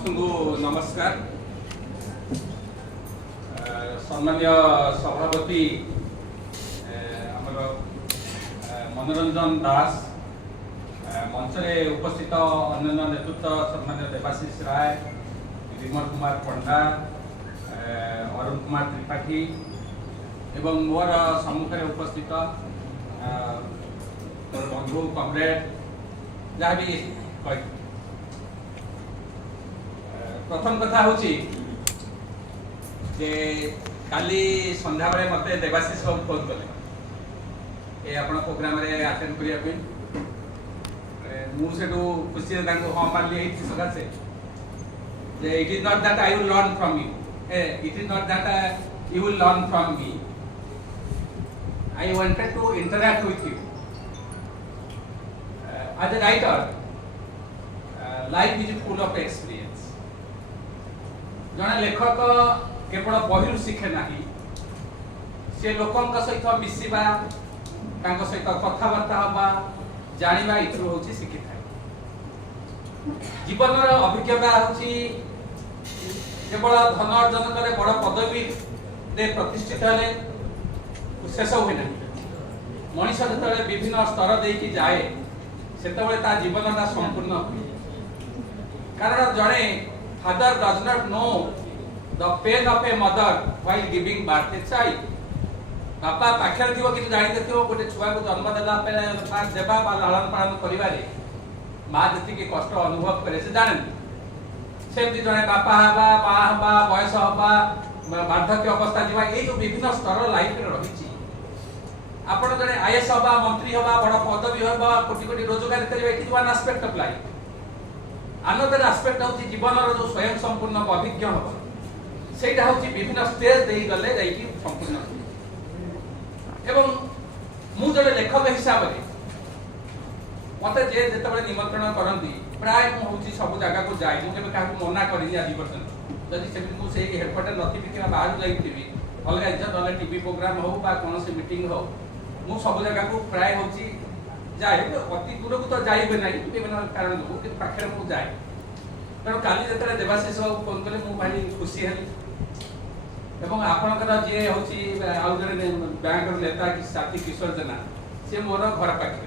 समस्त को नमस्कार। सम्मान्य सभापति मनोरंजन दास, मंच में उपस्थित अन्य नेतृत्व सम्मान्य देवाशीष राय, विमल कुमार पंडा, अरुण कुमार त्रिपाठी एवं मोर सम्मुखें उपस्थित बंधु कमरेड जहाँ भी कही। प्रथम कथा हूँ जे काली संध्या बेले मते देवाशीष बाबू फोन कले आप प्रोग्राम अटेंड करने मुझे खुशी हाँ मानी सकाशे it is not that I will learn from you, it is not that you will learn from me, I wanted to interact with you as a writer. Life is full of experience. जड़े लेखक केवल बही शिखे ना, सी लोकों सहित मिसवा सहित कथबार्ता हवा जाना ये शिखि था। जीवन अभिज्ञता हूँ केवल धन अर्जन करे बड़ पदवी प्रतिष्ठित हेले शेष हुए ना। मनीष जो विभिन्न स्तर देकी जाए से जीवनटा संपूर्ण हुए, कारण जड़े father does not know the pain of a mother while giving birth a child. बापा पाखर थी कि जानते थो गोटे छुआ को जन्म देला देवा लालन पालन करिवारे माँ जी कष्ट अनुभव करे से जानते। सेमती जड़े बापा हवा माँ हवा बयस हवा वार्धक्य अवस्था जीवा ये जो विभिन्न स्तर लाइफ रही आपड़ जड़े आईएएस हवा मंत्री हवा बड़ पदवी हवा कोटी कोटी रोजगार करेंगे it is one aspect of life. Another aspect हूँ जीवन जो स्वयं संपूर्ण अभिज्ञ हम से विभिन्न स्टेज दे गले संपूर्ण एवं मु जड़े लेखक हिसाब से मत जे जिते निमंत्रण करती प्राय मुझे सब जगह को जाए मुझे क्या मना करी आज पर्यटन जदि से मुझे हेडक्वार्टर नी कि बाहर जाइए अलग इज्जत ना टीवी प्रोग्राम हो कौन मीटिंग हो मु सब जगह को प्राय हूँ जाए अति दूर को तो जाइए ना विभिन्न कारण जो पाखे मुझे जाए। तेणु काली जो देवाशीष बाबू फोन कले मुझे भारी खुशी हेली एवं आपणकर जी हूँ आउ जड़े बैंक नेता साथी किशोर जेना सी मोर घर पाखे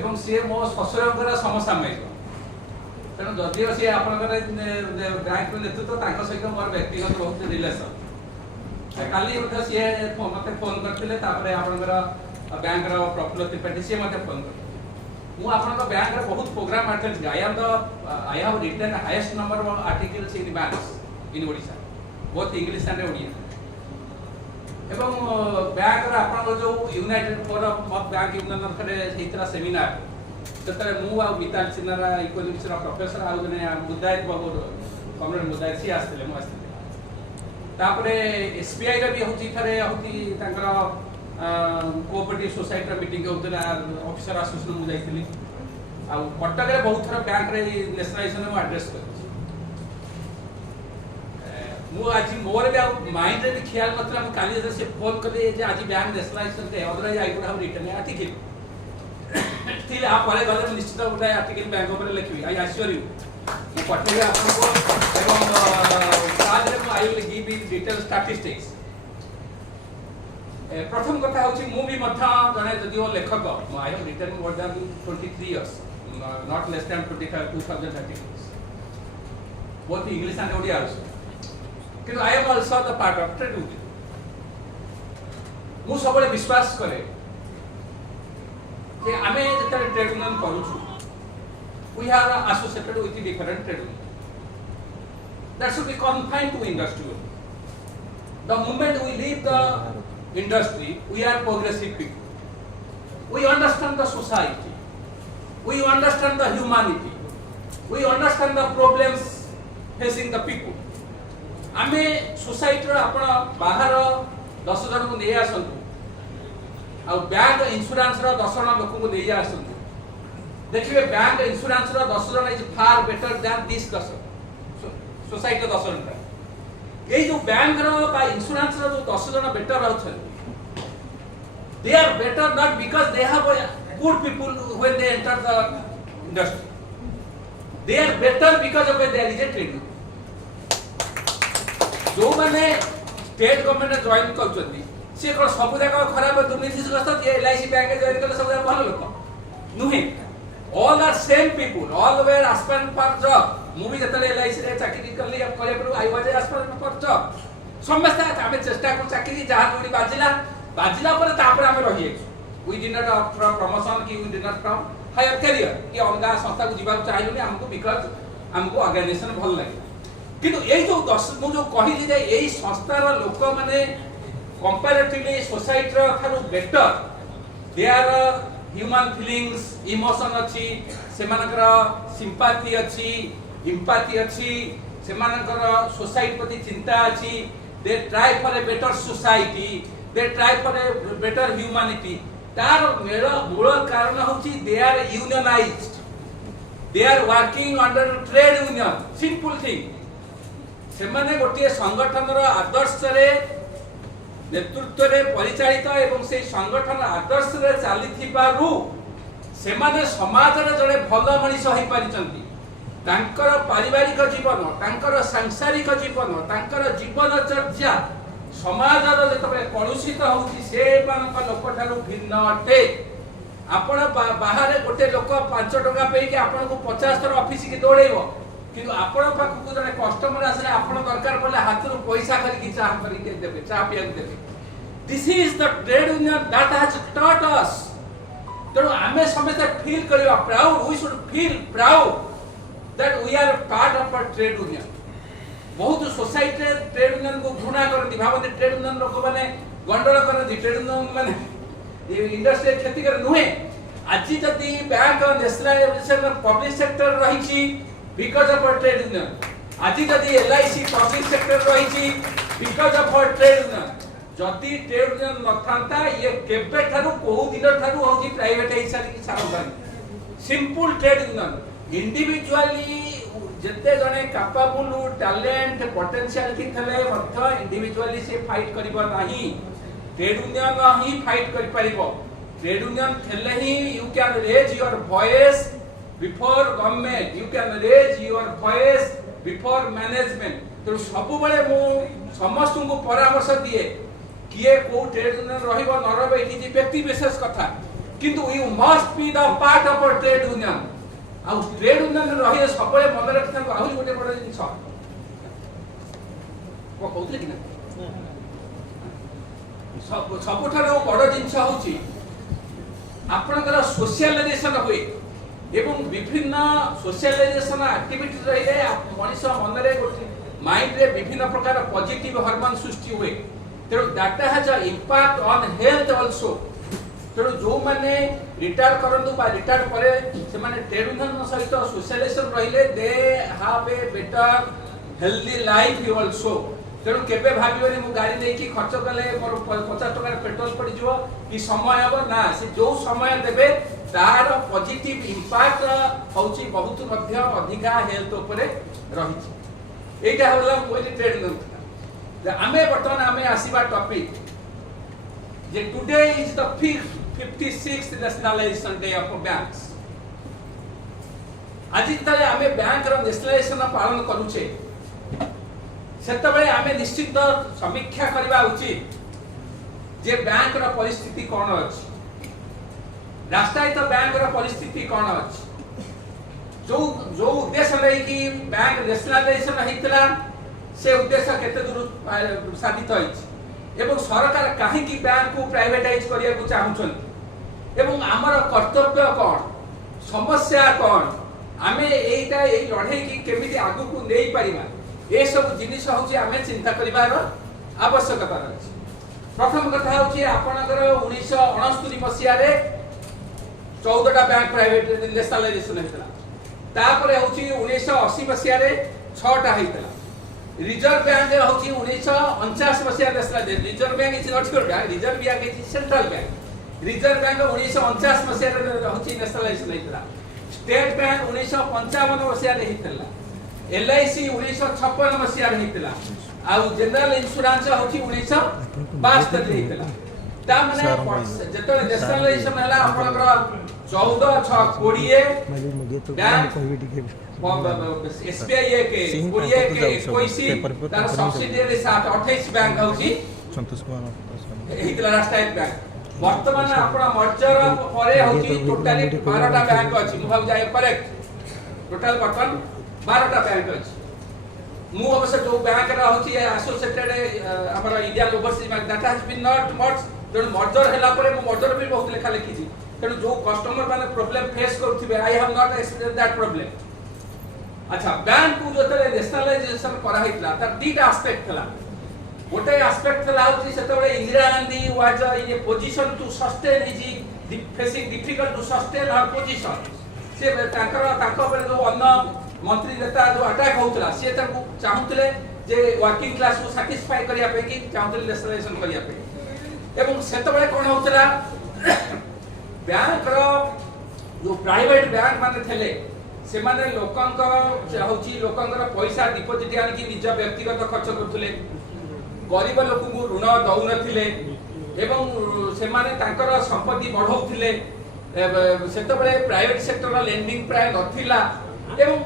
एवं सी मो शशुर समसामयिक। तेणु जदिव सी आपणकर बैंक नेतृत्व सहित मोर व्यक्तिगत बहुत रिलेसन। काली सी मत फोन करते आपणकर बैंक प्रफुल्ल त्रिपाठी सी मत फोन कर मुझे बैंक बहुत program attend I have written highest number of articles in banks in Odisha both English and Odia एवं बैंक जो united forum of bank union seminar से मुझे मिताली सिन्हा इकोनॉमिक्स प्रोफेसर आउ जने मुदायत बाबू कमरेड मुदायत सी आसते मुझे एसबीआई भी हूँ कोऑपरेटिव सोसाइटी मीटिंग होता ऑफिसर एसोसिएशन मुझे जाइए कटक में बहुत थर बैंक नेशनलाइजेशन में एड्रेस कर आज मोर भी माइंड भी ख्याल ना काली से फोन कले आज bank nationalisation otherwise I would have written a article थिले आप परे गले निश्चित गोटे आर्टिकल बैंक ऊपर लिखी आई एश्योर यू मैं पठेबी आपको एवं I will give in detail statistics. प्रथम कथा हूँ मुझे जड़े जदिव लेखक I have written more than 23 years not less than 2000 articles both English and Odia also किंतु I am also the part of trade union. मु सबले विश्वास करे कि आमे जते ट्रेड यूनियन करूछु we are associated with different trade union that should be confined to industry. The moment we leave the industry we are progressive people, we understand the society, we understand the humanity, we understand the problems facing the people। आमे society आपण बाहर 10 जन को नहीं आसतु आ bank insurance 10 जन लोक को नहीं आसतु देखिए बैंक इंश्योरेंस 10 जन is far better than this 10 society 10 जन ये जो बैंक इंश्योरेंस जो 10 जन better रहछन they are better not because they have good people when they enter the industry they are better because of there is a trade union. जो माने state government join करछथि से कोन सब जगह खराब दुर्नीतिग्रस्त ये एलआईसी बैंक जॉइन करले सब जगह भल लोक नुहे all are same people all were aspiring for job मु भी जतले एलआईसी रे चाकरी करली अब करे पर I was aspiring for job समस्त आमे चेष्टा कर चाकरी जहा जोडी बाजिला पर तापर आमे रहि we did not from promotion की we did not from higher career कि अलगा संस्था को जीवा चाहिलुनी हमको बिकॉज़ हमको ऑर्गेनाइजेशन भल लागे किंतु एई जो 10 मु जो कहिली जे एई संस्थार लोक माने कंपैरेटिवली सोसाइटी रो थारु better they are human feelings emotion अछि सेमानकर सिंपैथी अछि एम्पैथी अछि सेमानकर सोसाइटी प्रति चिंता अछि they try for a better society they try for a better humanity तार मेरा मूल कारण होची they are unionised they are working under trade union simple thing से माने गोटे संगठन रो आदर्श रे नेतृत्व रे परिचालित एवं से संगठन आदर्श रे चालिथिबारु से माने समाज रे जड़े भलो मनीष होई परिचंती तांकर पारिवारिक जीवन तांकर सांसारिक जीवन तांकर जीवन चर्या समाज रो जतबे कलुषित होउची से मानक लोक ठारू भिन्न अटे आपण बाहर गोटे लोक 5 टका पे कि आपण को 50 थर ऑफिस की दौड़ेबो किंतु आपण पाखु को जने कस्टमर आसले आपण दरकार पड़ले हाथ रो पैसा करी चाह करी देबे चाह पिया देबे this is the trade union that has taught us तो हमें समझते फील करियो proud we should feel proud that we are part of a trade union बहुत सोसाइटी ट्रेड यूनियन को घृणा करती भावते ट्रेड यूनियन लोक माने गंडल करती ट्रेड यूनियन माने इंडस्ट्री क्षति कर नुहे आज जदि बैंक नेशनलाइजेशन पब्लिक सेक्टर रही बिकॉज ऑफ ट्रेड यूनियन आज जदि एलआईसी पब्लिक सेक्टर रही बिकॉज ऑफ ट्रेड यूनियन जदि ट्रेड यूनियन न थांता ये केबे थारु कोहु दिन थारु होजी प्राइवेटाइजेशन की सारा सिंपल ट्रेड यूनियन इंडिविजुअली जते जने कैपेबल टैलेंट पोटेंशियल की थले मध्य इंडिविजुअली से फाइट करिबो नाही ट्रेड यूनियन ही फाइट करि परिबो ट्रेड यूनियन थले ही you can raise your voice before government you can raise your voice before management तो सब बेले मु समस्त को परामर्श दिए किए को ट्रेड यूनियन रहिबो न रहबो एठी जे व्यक्ति विशेष कथा किंतु you must be the part of a trade union आ ट्रेड यूनियन रही सब मन रखि आहुरी गोटे बड़ जिन कहते कि सबुठ बड़ जिन आपणकर सोशलाइजेशन हुए एवं विभिन्न सोशलाइजेशन एक्टिविटी रही मनीष मन माइंड रे विभिन्न प्रकार पॉजिटिव हार्मोन सृष्टि हुए तेणु that has a impact on health also तेणु जो माने रिटायर करंतु बा रिटायर परे से माने ट्रेड यूनियन सहित सोशलाइजेशन रहिले they have a better healthy life also तेणु केबे भाबिबनी मु गाड़ी नै कि खर्च कले मोर 50 टका पेट्रोल पड़ी जिवो कि समय अब ना से जो समय देबे तार पॉजिटिव इंपैक्ट होची बहुत मध्य अधिका हेल्थ ऊपर रही एटा होला कोइ ट्रेड यूनियन आमे बर्तमान आमे आसीबा टॉपिक जे today is the 56th nationalization day of banks आज तले आमे बैंक रो नेशनलाइजेशन पालन करूचे सेतबे आमे निश्चित समीक्षा करबा उचित जे बैंक रो परिस्थिति कोन अछि राष्ट्रीय बैंक रो परिस्थिति कोन अछि जो उद्देश्य नै कि बैंक नेशनलाइजेशन हेतला से उद्देश्य केते दूर साधित होइछ एवं सरकार काहे कि बैंक को प्राइवेटाइज करिया को चाहुछन एवं हमर कर्तव्य कोन समस्या कोन आमे एटा ए लढाई की केमिति आगु को नै परिबा ए सब जिनिस होची आमे चिंता करिवार आवश्यकता अछि प्रथम कथा होची आपनकर 1969 मसिया रे 14 टा बैंक प्राइवेट नेशनलाइजेशन हेतला तापरे होची 1980 मसिया रे 6 टा हेतला रिजर्व बैंक होची 1949 मसिया nationalisation reserve bank is not your bank reserve bank is central bank reserve bank 1949 मसिया रे होची नेशनलाइजेशन हेतला स्टेट बैंक 1955 मसिया रे हेतला एलआईसी 1956 मसिया रे हेतला आ जनरल इंश्योरेंस होची 1962 रे हेतला ता माने जतो नेशनलाइजेशन हला आपनकर 14/6/20 एसबीआई के 20 तार सब्सिडियरी 28 बैंक होची संतोष कुमार हितला राष्ट्रीय बैंक वर्तमान आपण मर्जर परे होची टोटली 12टा बैंक अछि मु भाव जाय करेक्ट टोटल वर्तमान 12टा बैंक अछि मु अवश्य जो बैंक रा होची एसोसिएटेड हमर Indian overseas bank that has been not much जो मर्जर हैला परे मु मर्जर भी बहुत लेखा लिखी छी तेणु जो कस्टमर माने प्रॉब्लम फेस करथिबे I have not experience that problem अच्छा बैंक को जतले नेशनलाइजेशन करा हितला तार दीटा एस्पेक्ट थला गोटे एस्पेक्ट थला होची सेतबे Indira Gandhi was in a position to sustain is facing difficult to sustain her position से ताको पर जो अन्य मंत्री नेता जो अटैक होतला से ताको चाहुतले जे वर्किंग क्लास को सैटिस्फाई करिया पे कि चाहुतले नेशनलाइजेशन करिया पे एवं सेतबे कोन होतला बैंक रो जो प्राइवेट बैंक माने थेले से माने लोकंकर होची लोकंकर पैसा डिपॉजिट आनि कि निज व्यक्तिगत खर्च करथुले गरीब लोक को ऋण दउ नथिले एवं से माने तांकर संपत्ति बढ़ौथिले सेतबे प्राइवेट सेक्टर लेंडिंग प्राय नथिला एवं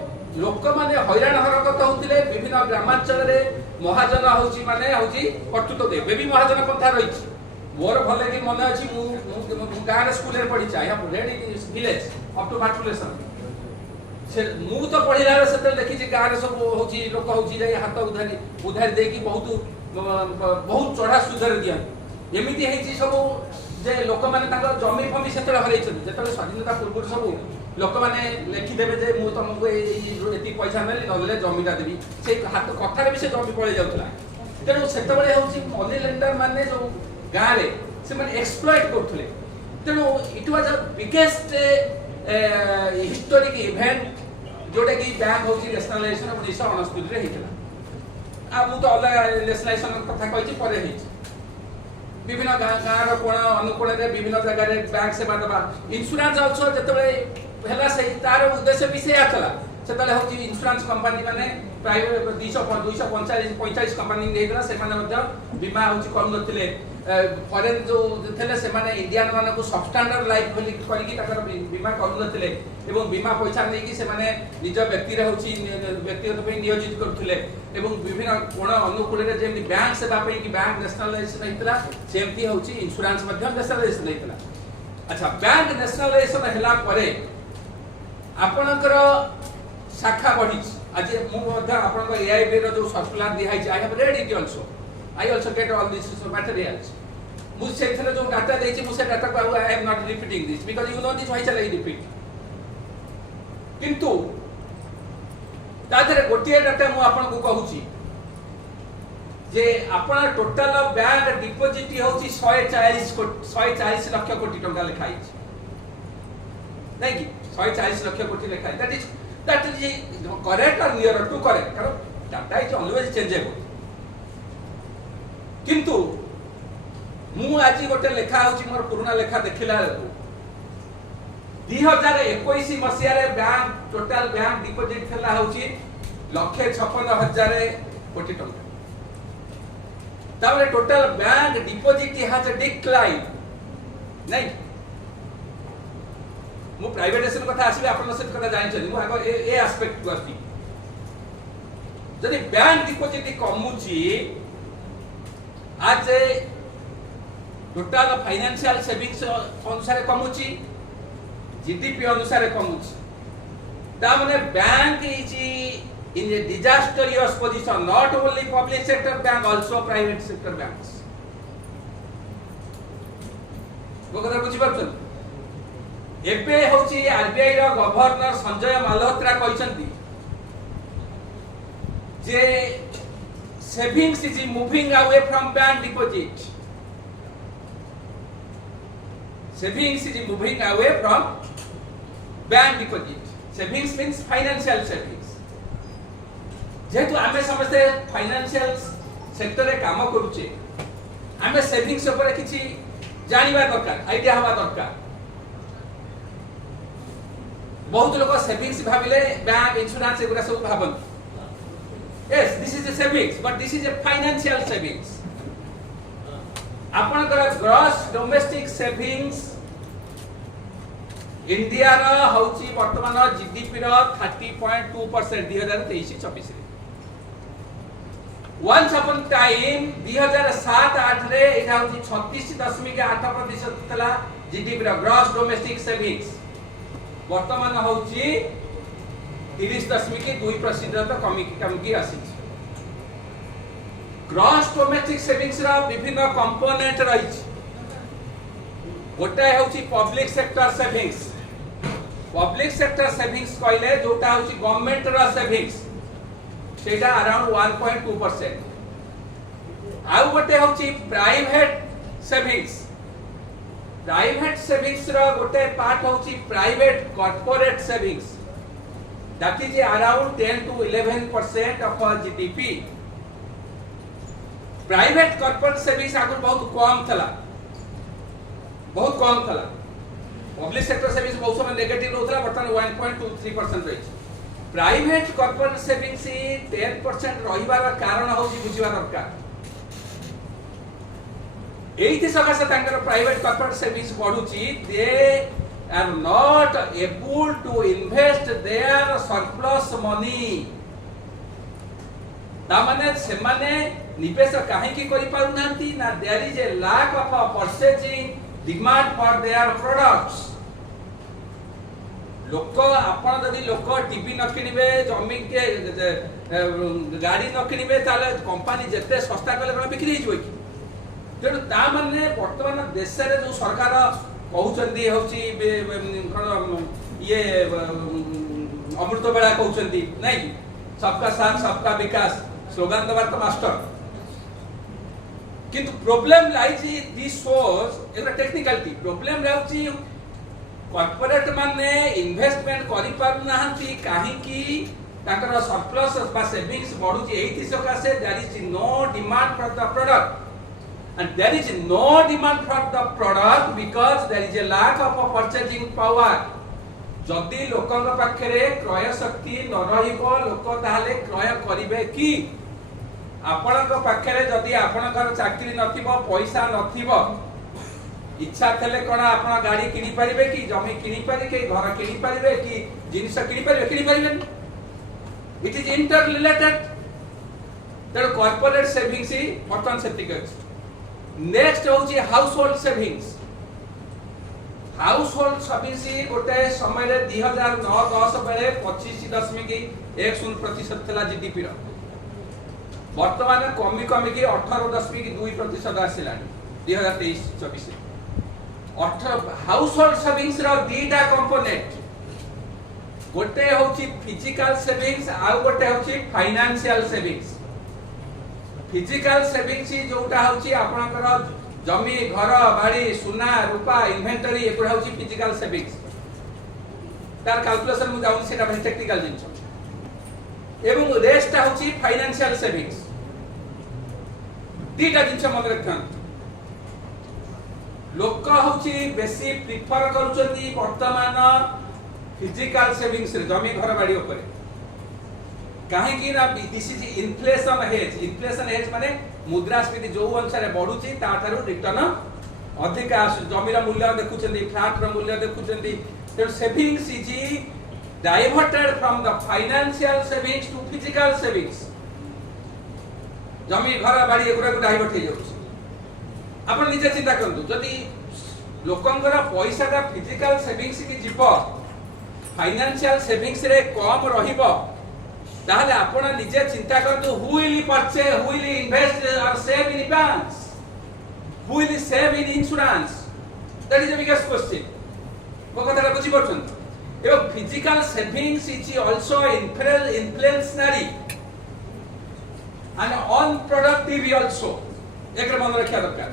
लोक माने हैरान हरकत होथिले विभिन्न ग्रामांचल रे महाजन होची माने होची कर्तृत्व दे बेबी महाजन पंथा रहिछि मोर भले कि मन अछि मु गाँव स्कूल रे पढ़ी चाहे read in village up to matriculation से मु तो पढ़िला रे सेते देखि जे गाँव रे सब होची लोक होची जाई हाथ उधारी दे कि बहुत चढ़ा सुधर दिया एमिति हेची सब जे लोक माने तांकर जमी फमी सेते हरै छथि जेतले स्वाधीनता पूर्व सब लोक माने लेखि देबे जे मु तुमको एति पैसा नेली नले जमीटा देबी से हाथ कथा रे भी से जमी पळे जाउतला तेनु सेते बळे होची मनी लेंडर माने जो गाँव रे से माने एक्सप्लॉइट करथले तेनु it was a biggest historic event जोटे कि बैंक होची नेशनलाइजेशन 1969 रे हेतला आ मु तो अलग नेशनलाइजेशन कथा कहिछि परे हेछि विभिन्न गाँव कोण अनुकूल रे विभिन्न जगह रे बैंक सेवा दबा इंश्योरेंस आल्सो जतबे हेला से तार उद्देश्य विषय आथला सेतले होची इंश्योरेंस कंपनी माने प्राइवेट 245 कंपनी देइतला से माने मध्य बीमा होची कम नथिले फॉरेन जो थेले से माने इंडियन माने को सबस्टैंडर्ड लाइफ करिकी ताकर बीमा करू नथिले एवं बीमा पैसा नै कि से माने निज व्यक्ति रे होची व्यक्तिगत पे नियोजित करथुले एवं विभिन्न कोण अनुकूल रे जेमि बैंक सेवा पे कि बैंक नेशनलाइजेशन हेतला सेमती होची इंश्योरेंस मध्य नेशनलाइजेशन हेतला अच्छा बैंक नेशनलाइजेशन हेला परे आपनकर शाखा बढ़ी आज मु मध्य आपनकर एआईबी रो जो सर्कुलर दिया है I have read it also I also get all this materials मु से थले जो डाटा देछि मु से डाटा को I am not repeating this because you know this why shall I repeat किंतु तादरे गोटिए डाटा मु आपन को कहूची जे आपन टोटल बैंक डिपॉजिट होची 140 लाख कोटी टंका लिखाई नहीं कि 140 लाख कोटी लिखाई दैट इज करेक्ट और नियर टू करेक्ट कारण डाटा इज ऑलवेज चेंजेबल किंतु मु आज गोटे लेखा होची मोर पुराना लेखा देखिला 2021 मसिया रे बैंक टोटल बैंक डिपॉजिट थला होची 1,56,000 कोटी टंका ताबले total bank deposit has decline नहीं मु प्राइवेटाइजेशन कथा आसीबे आपन से कथा जानि छथि मु आगो ए एस्पेक्ट को आसी जदि बैंक डिपॉजिट कमुची आज टोटल फाइनेंशियल सेविंग्स अनुसार कमुची जीडीपी अनुसार कमुची ता माने bank is in a disastrous position not only public sector bank also private sector banks वो कथा बुझी परछन एबे होची आरबीआई रो गवर्नर संजय मालहोत्रा कहिसंती जे savings is moving away from bank deposit savings is moving away from bank deposit savings means financial savings जेतु आमे समस्ते फाइनेंशियल सेक्टर रे काम करूचे आमे सेविंग्स ऊपर किछि जानिबा दरकार आईडिया हवा दरकार बहुत लोग सेविंग्स भाबिले बैंक इंश्योरेंस एगुरा सब Bhaban yes this is a savings but this is a financial savings आपनकर ग्रॉस डोमेस्टिक सेविंग्स इंडिया हूँ वर्तमान जीडीपी 30.2% 2023-24 वंस अपन टाइम 2007-8 रे एटा हूँ 36.8% थला जीडीपी ग्रॉस डोमेस्टिक सेविंग्स वर्तमान हूँ 30.2% कमिकी आसी ग्रॉस डोमेस्टिक सेविंग्स विभिन्न कंपोनेंट रही गोटे हूँ पब्लिक सेक्टर सेविंग्स कहले जोटा हूँ गवर्नमेंट सेविंग्स सेटा अराउंड 1.2% आउ गोटे हूँ प्राइवेट सेविंग्स गोटे पार्ट हूँ private corporate savings that is around 10 to 11% of GDP private corporate savings आगु बहुत कम थला पब्लिक सेक्टर सेविंग्स बहुत समय नेगेटिव रहउतला वर्तमान 1.23% रही प्राइवेट कॉर्पोरेट सेविंग्स 10% रहिबार कारण होची बुझिबा दरकार एइथि सकासे तांकर प्राइवेट कॉर्पोरेट सेविंग्स बढ़ुची they are not able to invest their surplus money तामाने सेमाने निवेश काहे की करि पारु नांती ना there is a lack of purchasing demand for their products लोक आपण जदि लोक टीवी न किनिबे जमीन के गाड़ी न किनिबे ताले कंपनी जते सस्ता कले कोन बिक्री हिजो कि तेणु ता माने वर्तमान देश रे जो सरकार कहउचंदी होची ये अमृत बेला कहउचंदी नहीं सबका साथ सबका विकास स्लोगन दबार तो मास्टर किंतु problem lies this source Etah technicality problem रहउची corporate माने इन्वेस्टमेंट करि पारु नाहंती काहे की ताकर सरप्लस बा सेविंग्स बढ़ुची एही सकासे there is no demand for the product and there is no demand for the product because there is a lack of purchasing power जदि लोकन पाखरे क्रय शक्ति न रहिबो लोक ताले क्रय करिवे की आपनक पाखरे जदि आपनकर चाकरी नथिबो पैसा नथिबो इच्छा थले कोन आपण गाड़ी किनि परिबे की जमी किनि परिबे की घर किनि परिबे की जिनिस किनि परिबे इट इज इंटर रिलेटेड तर कॉर्पोरेट सेविंग्स ही वर्तमान सेटिक नेक्स्ट होची हाउस होल्ड सेविंग्स गोटे समय 2009-10 बेले 25.10% थला जीडीपी रो वर्तमान कमी की 18.2% आसिलानी 2023-24 हाउस होल्ड सेविंग्स रो दीटा कंपोनेंट गोटे होची फिजिकल सेविंग्स आ गोटे होची फाइनेंशियल सेविंग्स फिजिकल सेविंग्स जोटा होची आपनकर जमी घर बाड़ी सुना रूपा इन्वेंटरी एपुरा होची फिजिकल सेविंग्स तार कैलकुलेशन मु जाउन सेटा very टेक्निकल जिंस एवं रेस्ट होची फाइनेंशियल सेविंग्स दीटा जिंस मन रखन लोक होची बेसी प्रिफर करूचंदी वर्तमान फिजिकल सेविंग्स रे जमी घर बाड़ी ऊपर काहे की ना दिस इज इन्फ्लेशन हेज माने मुद्रास्फीति जो अनुसार बढ़ुची ता थारु रिटर्न अधिक जमीर मूल्य देखुचंदी फ्लैट रो मूल्य देखुचंदी तो savings is diverted from the financial savings to physical savings जमी घर बाड़ी एगुरा को डाइवर्ट हे जाउछ आपण निजे चिंता करंतु जदी लोकंकर पैसा का फिजिकल सेविंग्स की जीव फाइनेंशियल सेविंग्स रे कम रहिबो ताहले आपण निजे चिंता करंतु who will purchase who will invest or save in banks who will save in insurance that is the biggest question को कथा बुझी परछन एवं physical savings is also inflationary and unproductive also एक मन रखा दरकार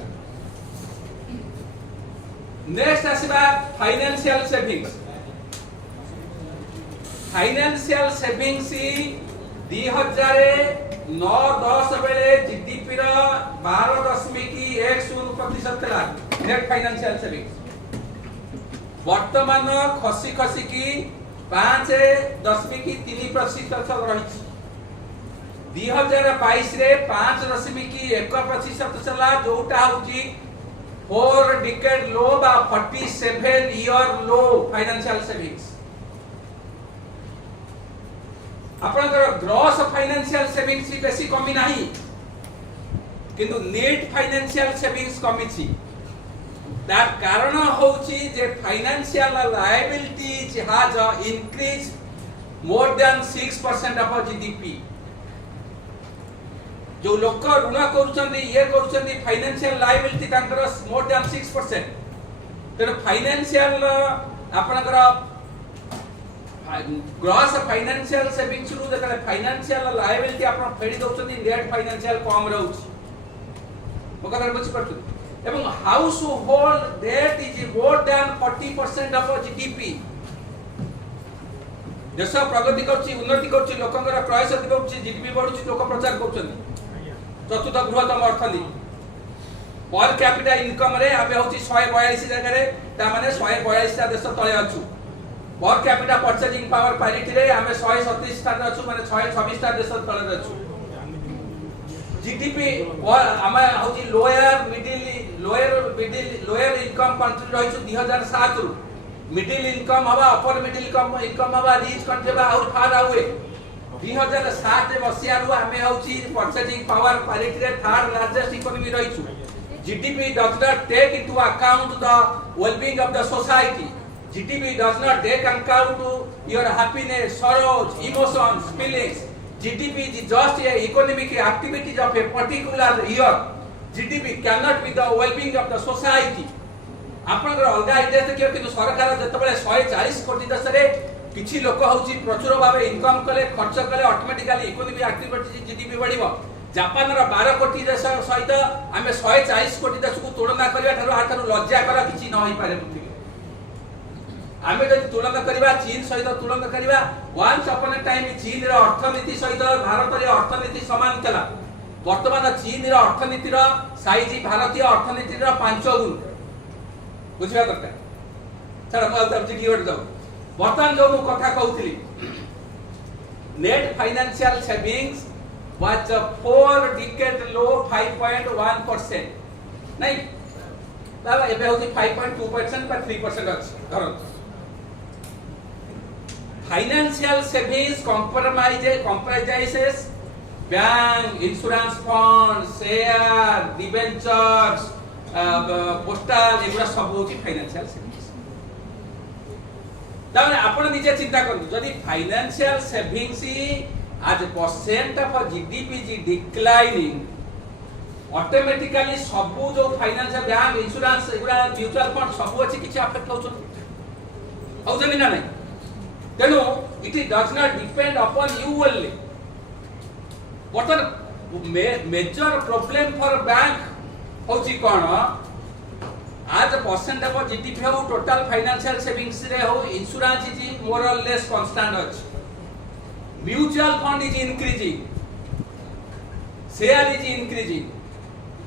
नेक्स्ट आसीबा फाइनेंशियल सेविंग्स फाइनेंशियल सेविंग्स 2009-10 बेले जीडीपी रो 12.10% थला नेट फाइनेंशियल सेविंग्स वर्तमान खसी की 5.3% रही 2022 रे 5.1% चला जोटा होची 4 decade low বা 47 year low financial savings आपनकर ग्रॉस फाइनेंशियल सेविंग्स बेसी कमी नाही किंतु नेट फाइनेंशियल सेविंग्स कमी छी तार कारण होची जे financial liabilities has increase more than 6% of GDP जो लोक ऋण करूछंदी ये करूछंदी फाइनेंशियल लायबिलिटी तांकर मोर देन 6% तेर फाइनेंशियल आपनकर ग्रॉस फाइनेंशियल सेविंग्स रु जतले फाइनेंशियल लायबिलिटी आपण फेडी दउछंदी नेट फाइनेंशियल कम रहउछ ओकरा बुझि परछु एवं household debt is more than 40% of GDP देश प्रगति करछि उन्नति करछि लोकंकर क्रय शक्ति बढ़ुछि जीडीपी बढ़ुछि लोक प्रचार करछंदी चतुर्थ बृहत्तम अर्थनीति पर कैपिटा इनकम रे आबे होछि 142 जगह रे ता माने 142 ता देश तळे अछु per capita purchasing power parity रे हमें 137 टा अछु माने 126 टा देश तळे अछु जीडीपी हमें होची लोअर इनकम कंट्री रहिछु 2007 रु मिडिल इनकम हवा अपर मिडिल इनकम हवा रिच कंट्री बा और फार आवे 2007 मसिया रु हमें होची परचेजिंग पावर पैरिटी रे थर्ड लार्जेस्ट इकोनॉमी रहिछु GDP does not take into account the wellbeing of the society GDP does not take account to your happiness, sorrows, emotions, feelings. GDP is just a economic activities of a particular year. GDP cannot be the well-being of the society. आपनकर अलगा idea देखियो कि सरकार जतबेले 140 कोटी देश रे किछि लोक होउची प्रचुर भाबे इनकम कले खर्च कले ऑटोमेटिकली इकोनॉमिक एक्टिविटी जीडीपी बढ़िबो जापान रो 12 कोटी देश सहित हमें 140 कोटी देश को तुलना करिया थारो आठारो लज्जा करा किछि न होई पारे पृथ्वी आमे जदि तुलना करिबा चीन सहित तुलना करिबा वन्स अपन ए टाइम चीन रो अर्थनीति सहित भारत रो अर्थनीति समान थला वर्तमान चीन रो अर्थनीति रो साइज भारतीय अर्थनीति रो 5 गुण बुझिबा दरकार चलो को अब जी कीवर्ड जाऊ वर्तमान जो मु कथा कहउथिली net financial savings was 4 decade low 5.1% नहीं बाबा एबे होती 5.2% पर 3% अछि धरन financial savings comprises bank insurance fund share debentures postal एगुडा सब होची फाइनेंशियल सेविंग्स तामे आपण निजे चिंता करु जदी फाइनेंशियल सेविंग्स आज परसेंट ऑफ जीडीपी जी डिक्लाइनिंग ऑटोमेटिकली सब जो फाइनेंशियल बैंक इंश्योरेंस एगुडा म्यूचुअल फंड सब अछि किछि अफेक्ट होउछ होउछ ना नहीं तेणु it does not depend upon you only what major problem for bank होची कोन आज परसेंट ऑफ जीडीपी हो टोटल फाइनेंशियल सेविंग्स रे हो इंश्योरेंस इज मोर और लेस कांस्टेंट अछि mutual fund is increasing share is increasing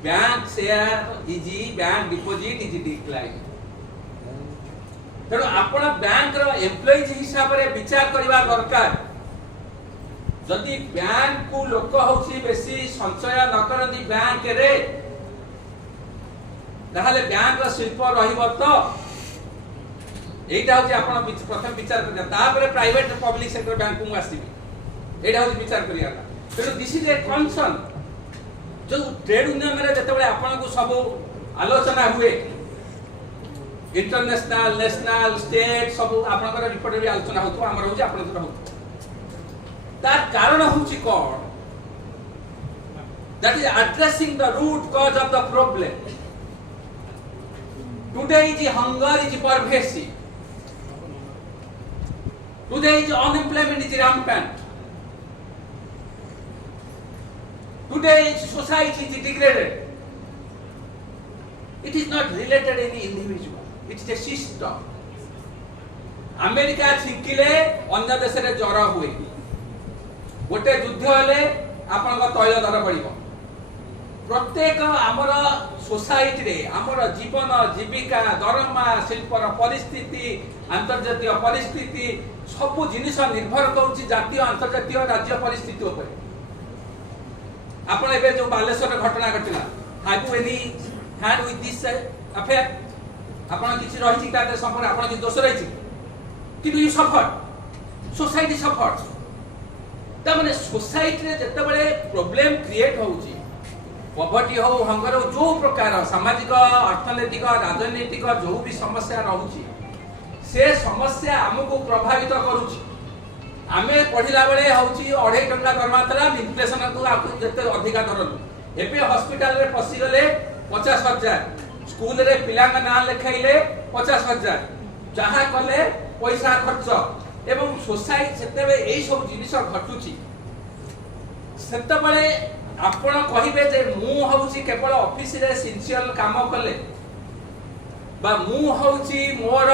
bank share is bank deposit is decline तेणु आपण बैंक रो एम्प्लॉइज हिसाब रे विचार करबा दरकार जदि बैंक को लोक होची बेसी संचय न करंदी बैंक रे ताहले बैंक रो शिल्प रहिबो तो एटा होची आपण प्रथम विचार करिया तापर प्राइवेट पब्लिक सेक्टर बैंक को आसीबी एटा होची विचार करिया तेणु दिस इज ए कंसर्न जो ट्रेड यूनियन रे जतबे आपण को सब आलोचना हुए इंटरनेशनल नेशनल स्टेट सब आपनकर रिपोर्ट भी आलोचना होतो हमर होची आपनकर होतो तार कारण होची कोन that is addressing the root cause of the problem today is hunger is pervasive today is unemployment is rampant today is society is degraded it is not related any individual it is a system America छिकिले अन्य देश रे जरा हुए गोटे युद्ध हेले आपन तैल दर बढ़िबो प्रत्येक हमर सोसाइटी रे हमर जीवन जीविका दरमा शिल्पर परिस्थिति अंतर्जातीय परिस्थिति सब जिनिस निर्भर करूची जातीय अंतर्जातीय राज्य परिस्थिति ऊपर आपण एबे जो बालेश्वर घटना घटिला have you any hand with this affair आपण किछि रहिछि ता संपर्क आपण कि दोष रहिछि कि यू सफर सोसाइटी सफर ता माने सोसाइटी रे जते बळे प्रॉब्लम क्रिएट होउछि पॉवर्टी हो हंगर हो जो प्रकार सामाजिक अर्थनैतिक राजनीतिक जो भी समस्या रहउछि से समस्या हमको प्रभावित करूछि आमे पढिला बेले होउछि 2.5 टंका दरमा तला इन्फ्लेशन को आपको जते अधिका धरनु एबे हॉस्पिटल रे पसी गले 50,000 स्कूल रे पिला का नाम लिखाइले 50,000 जहा कले पैसा खर्च एवं सोसाइटी सेतेबे एई सब जिनिस घटुची सेतेबे आपण कहिबे जे मु होउची केवल ऑफिस रे सिंसियर काम कले बा मु होउची मोर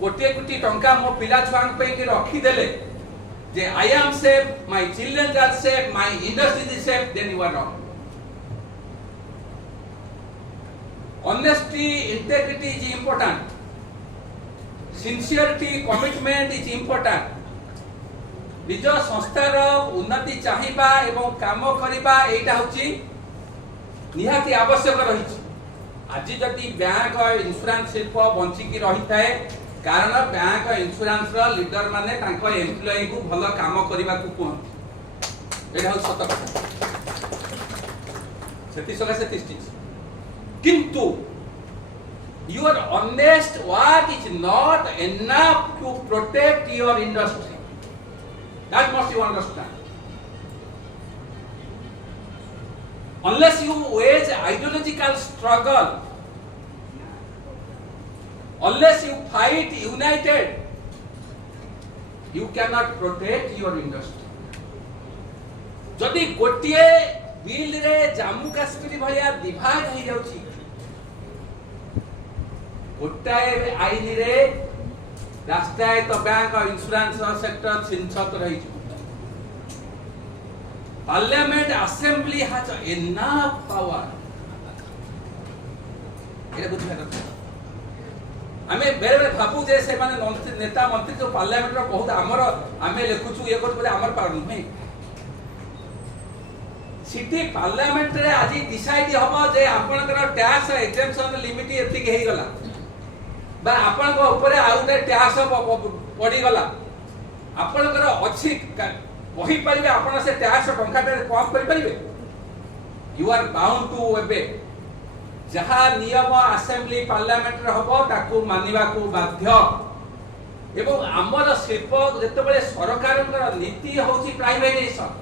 कोटी कोटी टंका मो पिला छुआंग पे के रखी देले जे I am safe my children are safe my industry is safe then you are wrong honesty integrity is important sincerity commitment is important निज संस्थार उन्नति चाहिबा एवं काम करिबा एटा होची निहाती आवश्यक रहिछि आज जदि बैंक इंश्योरेंस शिल्प बंची की रही थाए कारण बैंक इंश्योरेंस रो लीडर माने तांको एम्प्लॉय को भलो काम करिबा को कहନ୍ତି एटा हो सत कथा सेति सका से तिष्टि किंतु your honest work is not enough to protect your industry. That must you understand. Unless you wage ideological struggle, unless you fight united, you cannot protect your industry. जदि गोटिए बिल रे जम्मू काश्मीर भलिया विभाग हो जाउची गोटाए आईन रे राष्ट्रायत्त बैंक इंश्योरेंस सेक्टर छिनछत रही parliament assembly has enough power एटा बुझिया आमे बेरे बेरे भाबू जे से माने मंत्री नेता मंत्री जो पार्लियामेंट रो बहुत हमर आमे लेखुछु ये करछु बोले हमर पावर नहीं सिटी पार्लियामेंट रे आज डिसाइड हबो जे आपनकर टैक्स एग्जेम्पशन लिमिट एथि के हेई गला बा आपन को ऊपर आउटे टैक्स पड़ी गला आपनकर अछि कहि परिबे आपन से टैक्स टंका कम करि परिबे यू आर बाउंड टू एबे जहा नियम असेंबली पार्लियामेंट रे हबो ताकू मानिबा को बाध्य एवं हमर शिल्प जते बेले सरकारक नीति होची प्राइवेटाइजेशन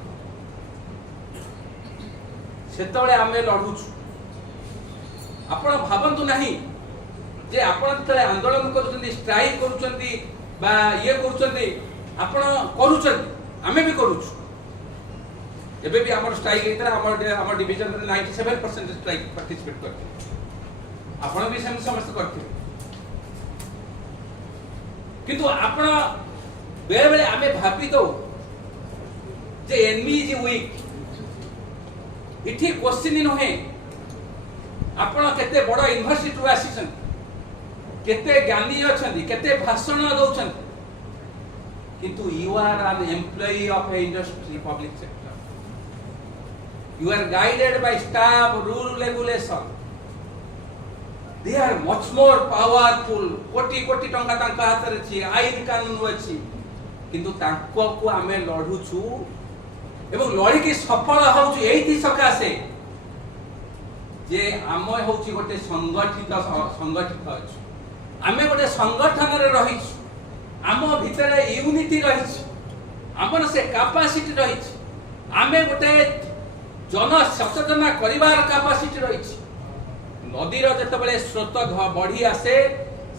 सेतबे आमे लढुछु आपण भाबंतु नाही जे आपण तले आंदोलन करूछन्ती स्ट्राइक करूछन्ती बा ये करूछन्ती आपण करूछन्ती आमे भी करूछु एबे भी हमर स्ट्राइक हेतरा हमर डिवीजन रे 97% स्ट्राइक पार्टिसिपेट करथि आपण भी सेम समस्त करथि किंतु आपण बेले बेले आमे भाबी दो जे एनमी इज वीक इठी क्वेश्चन नहे आपण केते बड़ यूनिवर्सिटी रु आसीछन केते ज्ञानी अछंती केते भाषण दउछन किंतु you are an employee of a industry public sector you are guided by staff rule regulation they are much more powerful कोटी कोटी टंका तांका हाथ रे छी आईन कानून अछि किंतु तांको को आमे लढुछु एवं लड़ी की सफल होउछु एही सकासे जे आम होउछि गोटे संगठित अछि आमे गोटे संगठन रे रहिछु आम भितरे यूनिटी रहिछु हमर से कैपेसिटी रहिछु आमे गोटे जन सचेतन करिवार कैपेसिटी रहिछु नदीर जते बेले स्रोत बढ़ी आसे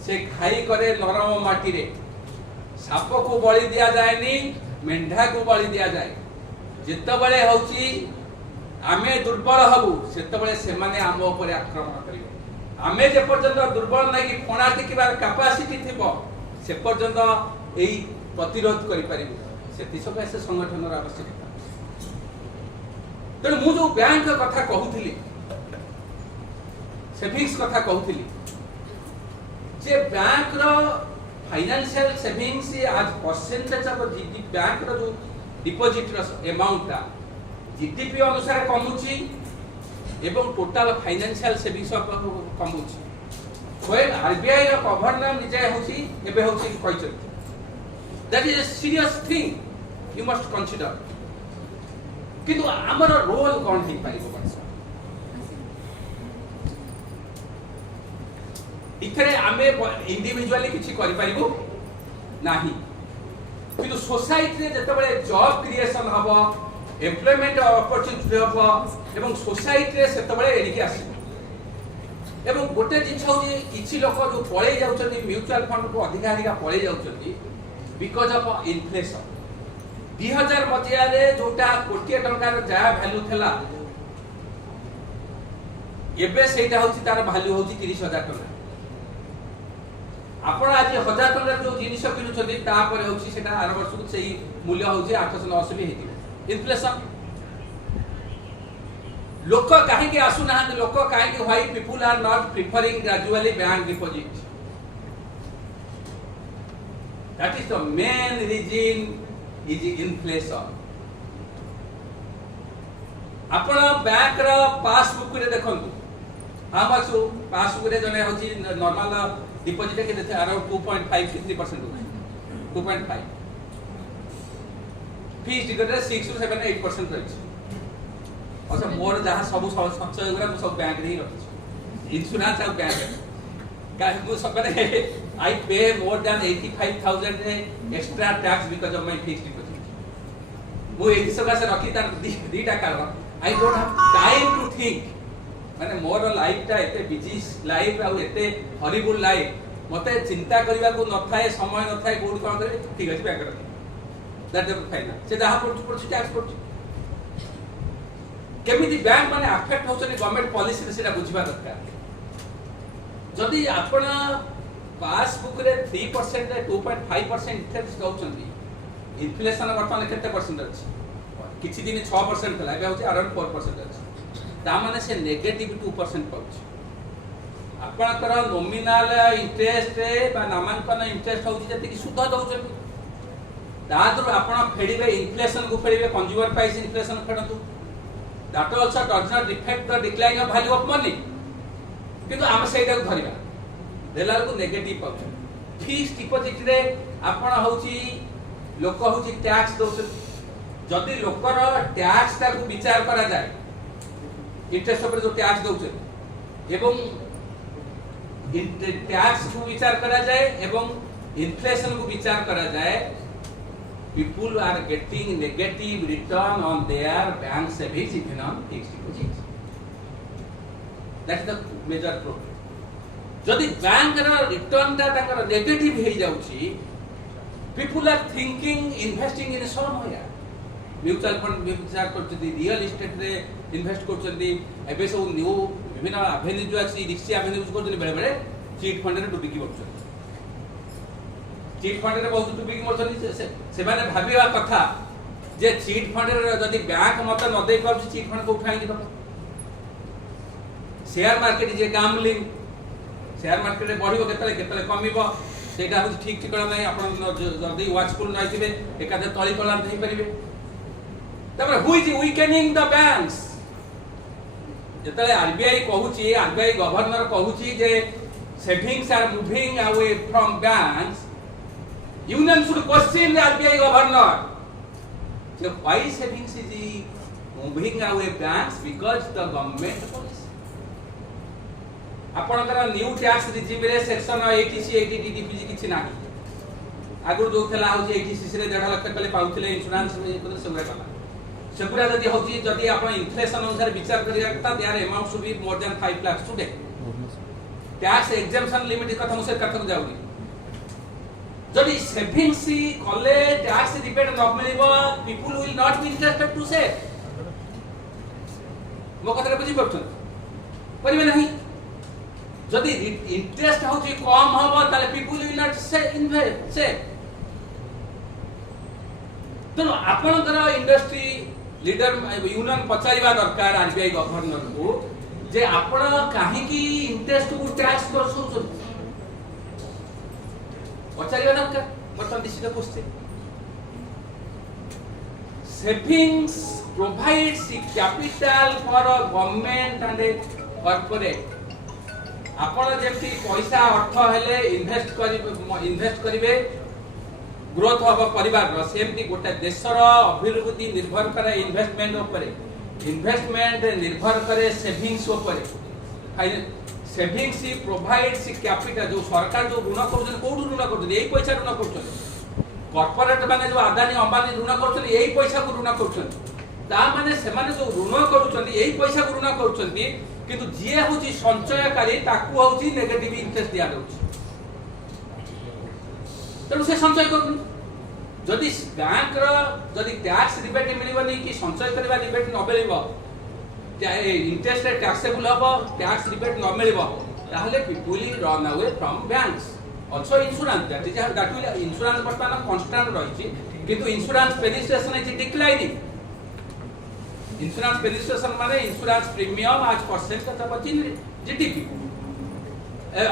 से खाई करे नरम माटी रे साप को बलि दिया जाएनी मेंढा को बलि दिया जाए जितेबले होची आमे दुर्बल हबु सेतेबले सेमाने आम ऊपर आक्रमण करिवे आमे जे पर्यंत दुर्बल नै कि फणा टिकिबार कैपेसिटी थिबो से पर्यंत एई प्रतिरोध करि परिबो सेति सब ऐसे संगठनर आवश्यकता तेणु मु जो बैंक कथा कहूथिली सेविंग्स कथा कहूथिली जे बैंक रो फाइनेंशियल सेविंग्स आज परसेंटेज ऑफ जीडी बैंक रो जो डिपॉजिट अमाउंट जीडीपी अनुसार कमुची एवं टोटल फाइनेंशियल सेविंग्स कमुची स्वयं आरबीआई रो गवर्नर निजे होची एबे होची कहचन that is a serious thing you must consider किंतु हमर रोल कोन हे पाइबो बस इथरे आमे इंडिविजुअली किछि करि पाइबो नाही किंतु सोसाइटी रे जतबेले जॉब क्रिएशन हबो एम्प्लॉयमेंट अपॉर्चुनिटी हबो एवं सोसाइटी रे सेतबेले एडिके आसी एवं गोटे जिनिस होची किछि लोक जो पळे जाउछथि म्यूचुअल फंड को अधिकारिका पळे जाउछथि बिकॉज ऑफ इन्फ्लेशन 2000 मथिया रे जोटा कोटी टंकार जा वैल्यू थला एबे सेटा होची तार वैल्यू होची 30000 टका आपण आज 1000 टका जो जिनिस किनुछथि ता पर होची सेटा आर वर्ष को सेही मूल्य होची 880 हेति इन्फ्लेशन लोक काहे के आसु ना लोक काहे के why people are not preferring gradually bank deposit that is the main reason is inflation आपण बैंक रो पासबुक रे देखंतु हम आसु पासबुक रे जने होची नॉर्मल डिपॉजिट के देते अराउंड 2.5 से 3% 2.5 फीस टिकट रे 6 to 7 8% रहछि अच्छा मोर जहाँ सब संचय गुरा सब बैंक रे रखछि इंश्योरेंस आ बैंक का मु सब I pay more than 85000 extra tax because of my fixed deposit मु एथि सका से रखी तार दीटा कारण I don't have time to think माने मोर लाइफ ता एते बिजी लाइफ आ एते हॉरिबल लाइफ मते चिंता करबा को न थाए समय न थाए कोड कोन करे ठीक अछि बैंक रखी दैट इज फाइन से जहाँ पड़छ टैक्स पड़छ केमिति बैंक माने अफेक्ट होचनी गवर्नमेंट पॉलिसी रे सेटा बुझिबा दरकार जदि आपण पासबुक रे 3% रे 2.5% इंटरेस्ट दउचंती इन्फ्लेशन वर्तमान केते परसेंट अछि किछि दिन 6% थला एबे होची अराउंड 4% अछि ता माने से नेगेटिव 2% पाउछ आपणकर नॉमिनल इंटरेस्ट रे बा नामांकन इंटरेस्ट होची जति कि सुध दउचंती दादर आपण फेडिबे इन्फ्लेशन को फेडिबे कंज्यूमर प्राइस इन्फ्लेशन फेडतु that also does not reflect the decline of value of money किंतु हम सेटा धरिबा देला को नेगेटिव पाउछ फिक्स्ड डिपॉजिट रे आपण होची लोक होची टैक्स दोछ जदि लोकर टैक्स ता को विचार करा जाय इंटरेस्ट ऊपर जो टैक्स दोछ एवं टैक्स को विचार करा जाय एवं इन्फ्लेशन को विचार करा जाय people are getting negative return on their bank savings even on fixed deposits that is the major problem jodi bank ro return ta takar negative he jauchi people are thinking investing in somewhere mutual fund विचार करछथि real estate रे invest करछथि एबे सब new विभिन्न Avenue जो अछि रिक्सी Avenue use करछथि बेले बेले chit fund रे डुबी की बचछथि चीट फंड रे बहुत टुपी मरछनी से माने भाबिवा कथा जे चीट फंड रे जदी बैंक मत न दे कर चीट फंड को उठाई दो शेयर मार्केट जे गैम्बलिंग शेयर मार्केट रे बढ़िबो केतले कमिबो सेटा हो ठीक ठिकाना नै आपण जदी वाचफुल नै थिबे एकादे तळी तळार नै परिबे तबरे who is weakening the banks जतले आरबीआई कहूची आरबीआई गवर्नर कहूची जे savings are moving away from banks Union should question the RBI governor. So why savings is moving away banks because the government policy. आपनकर new tax regime रे section 80 DDPG किछि नाही आगु जो थला होची 80 रे 1.5 लाख कले पाउथिले इंश्योरेंस में कोन सेगुरा कला सेगुरा जदी होची जदी आपण इन्फ्लेशन अनुसार विचार करिया त their amount should be more than 5 lakh today tax exemption limit कथा मुसे कथा जाउनी जदि सेविंग्स कले टैक्स रिबेट न मिलिबो people will not be interested to save मो कथा बुझी पड़छन परिबे नहीं जदि इंटरेस्ट होची कम हबो ताले पीपल विल नॉट से इन्वेस्ट से तो आपनकर इंडस्ट्री लीडर यूनियन पचारिबा दरकार आरबीआई गवर्नर को जे आपण काहे की इंटरेस्ट को टैक्स करसु पचारिबा दरकार बर्तमान दिसिटा पुछते savings provides capital for a government and a corporate आपण जेमती पैसा अर्थ हेले इन्वेस्ट करिवे ग्रोथ हब परिवार सेमती गोटे देशर अभिवृद्धि निर्भर करे इन्वेस्टमेंट उपरे इन्वेस्टमेंट निर्भर करे सेविंग्स उपरे सेविंग्स प्रोवाइड्स कैपिटल जो सरकार जो ऋण कर कोड ऋण कर यही पैसा ऋण कर कॉर्पोरेट माने जो अदानी अंबानी ऋण कर यही पैसा को ऋण कर माने से माने जो ऋण करूछन यही पैसा को ऋण करूछन किंतु जे होची संचयकारी ताकू होची नेगेटिव इंटरेस्ट दिया दोछ तेणु से संचय करूनी जदि बैंक रो जदि टैक्स रिबेट मिलिबनी कि संचय करबा रिबेट न मिलिबो इंटरेस्ट रेट टैक्सेबल हबो टैक्स रिबेट न मिलिबो ताहले people will run away from banks also insurance that will insurance बर्तमान constant रही किंतु insurance penetration is declining insurance penetration माने insurance premium as percent of GDP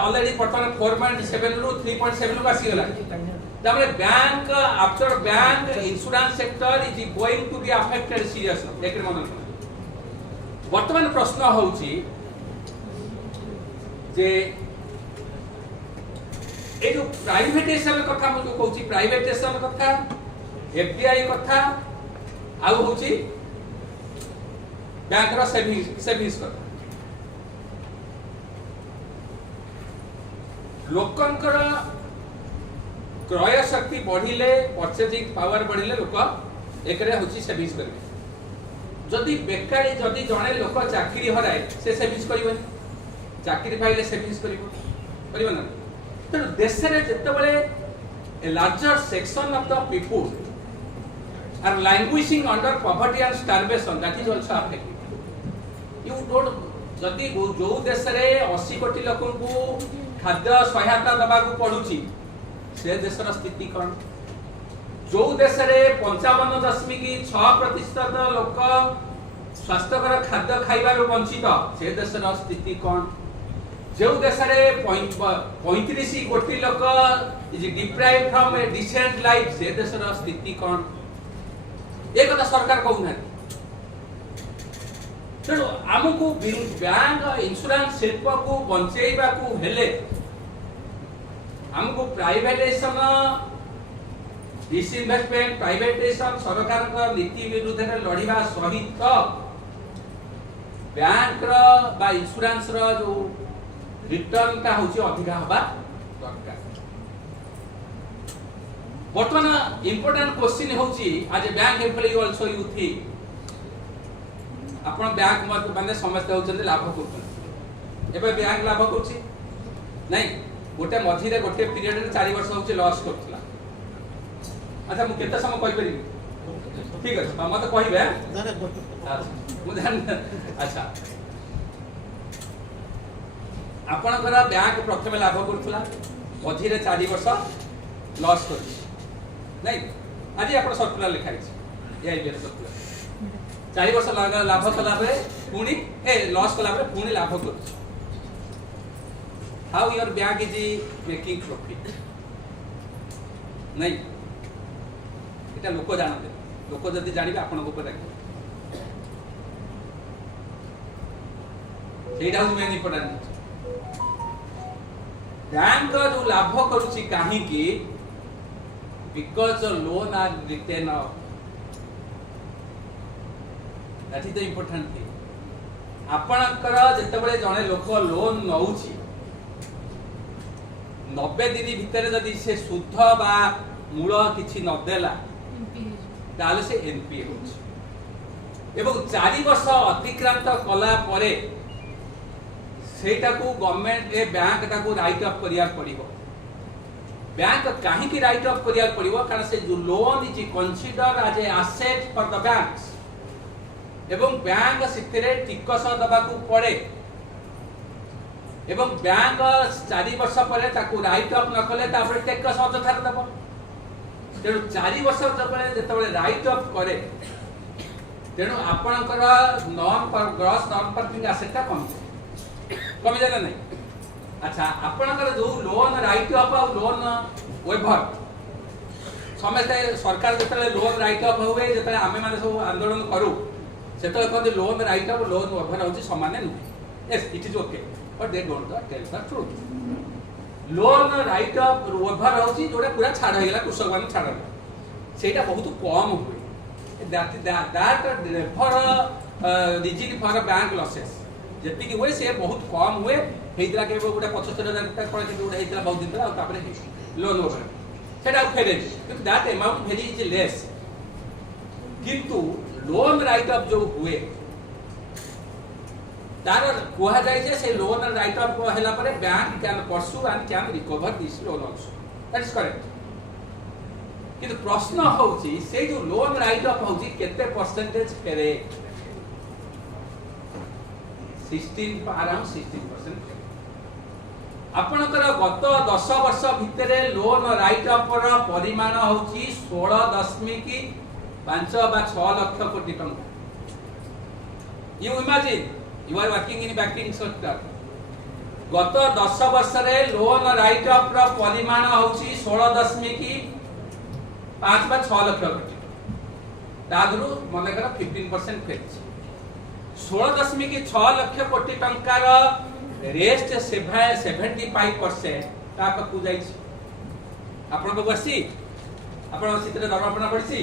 already बर्तमान 4.7 ରୁ 3.7 को आसी गला Tame bank after bank insurance sector is going to be affected seriously एक मन बर्तमान प्रश्न होउची जे ए जो प्राइवेटाइजेशन कथा मु कहूची प्राइवेटाइजेशन कथा एफडीआई कथा आउ होची बैंक रो सेविंग्स कथा लोकंकर क्रय शक्ति बढ़िले परचेजिंग पावर बढ़िले लोक एकरे होची सेविंग्स करबे जदि बेकारी जदि जणे लोक चाकरी हराए से सेविंग्स करिवनी चाकरी पाइले सेविंग्स करिवो ना तो देश रे जते बळे a larger section of the people are languishing under poverty and starvation that is also affected you don't जदि जो देश रे 80 कोटी लोकन को खाद्य सहायता दबा को पडुची से देशर स्थिति कोन जो देश रे 55.6% लोक स्वास्थ्यकर खाद्य खाइबार वंचित से देशर स्थिति कोन जो देश रे 35 कोटी लोक is deprived from a decent life से देशर स्थिति कोन एक कथा सरकार कहू ना तेणु आमको बैंक इंश्योरेंस शिल्प को बंचेबा को हेले हमको प्राइवेटाइजेशन डिसइन्वेस्टमेंट प्राइवेटाइजेशन सरकार का नीति विरुद्ध रे लड़िबा सहित बैंक रो बा इंश्योरेंस रो जो रिटर्न का होची अधिका हबा दरकार वर्तमान इंपोर्टेंट क्वेश्चन होची आज bank employ also you think आपण बैंक मत माने समस्त होचंते लाभ करथन एबे बैंक लाभ करछि नहीं गोटे मझी रे गोटे पीरियड रे 4 वर्ष होची लॉस करथला अच्छा मु केते समय कहि परिबी ठीक अछि मते कहिबे अच्छा मु जान अच्छा आपणकर बैंक प्रथम लाभ करथला मझी रे 4 वर्ष लॉस करछि नहीं आज आपण सर्कुलर लिखा छै एआईबी सर्कुलर 4 वर्ष लाभ कला बे पुणी ए लॉस कला बे पुणी लाभ करछि how your bank is making profit नहीं एटा लोक जानते लोक जदी जानिबे आपण को ऊपर राखि सेटा हूँ मेन इंपोर्टेंट बैंक जो लाभ करूची काहे कि because loan are written that is the important thing आपणकर जेतेबेले जणे लोक लोन नउची 90 दिन भितर जदि से शुद्ध बा मूल किछि न देला ताले से एनपीए होची एवं 4 वर्ष अतिक्रांत कला परे सेटा को गवर्नमेंट ए बैंक ताको राइट ऑफ करिया पड़िबो बैंक काहे की राइट ऑफ करिया पड़िबो कारण से जो loan is consider as a asset for the banks एवं बैंक सिथिरे टिकस दबा को पड़े एवं बैंक 4 वर्ष परे ताको राइट ऑफ न कले तापर टिकस अजथार दबो तेणु 4 वर्ष जबले जेतबले राइट ऑफ करे तेणु आपणकर नॉन पर ग्रॉस नॉन परफॉर्मिंग एसेट का कमी जाना नहीं अच्छा आपणकर जो लोन राइट ऑफ और लोन वेवर समस्ते सरकार जेतले लोन राइट ऑफ होवे जेतले आमे माने सब आंदोलन करू सेतले कहते loan write off loan waiver होची समान नहीं yes it is okay but they don't tell the truth. Loan write of over होची जोडा पूरा छाड़ हेला कृषक मान छाड़ सेटा बहुत कम हुए that never reason for bank losses जेति कि हुए से बहुत कम हुए हेइतला के गोटा 75,000 टका पड़े कि गोटा हेइतला बहुत दिन तला तापर लोन ओवर सेटा फेरे किंतु that amount very is less किंतु लोन राइट ऑफ जो हुए तार कहा जाए से लोन राइट ऑफ हैला परे bank can pursue and can recover this loan also that is correct किंतु प्रश्न होची से जो लोन राइट ऑफ होची केते परसेंटेज फेरे 16 अराउंड 16% आपनकर गत 10 वर्ष भितरे लोन राइट ऑफ रो परिमाण होची 16.5 बा 6 लाख कोटी टंका you imagine You are working in banking sector. गत 10 वर्ष रे लोन राइट ऑफ रो परिमाण होची 16.5 बा 6 लाख कोटी तादरु मने कर 15% फेच 16.6 लाख कोटी टंका रो रेस्ट 75% ता पकु जाई छी आपन को बसी आपन सितरे दरमापना पड़सी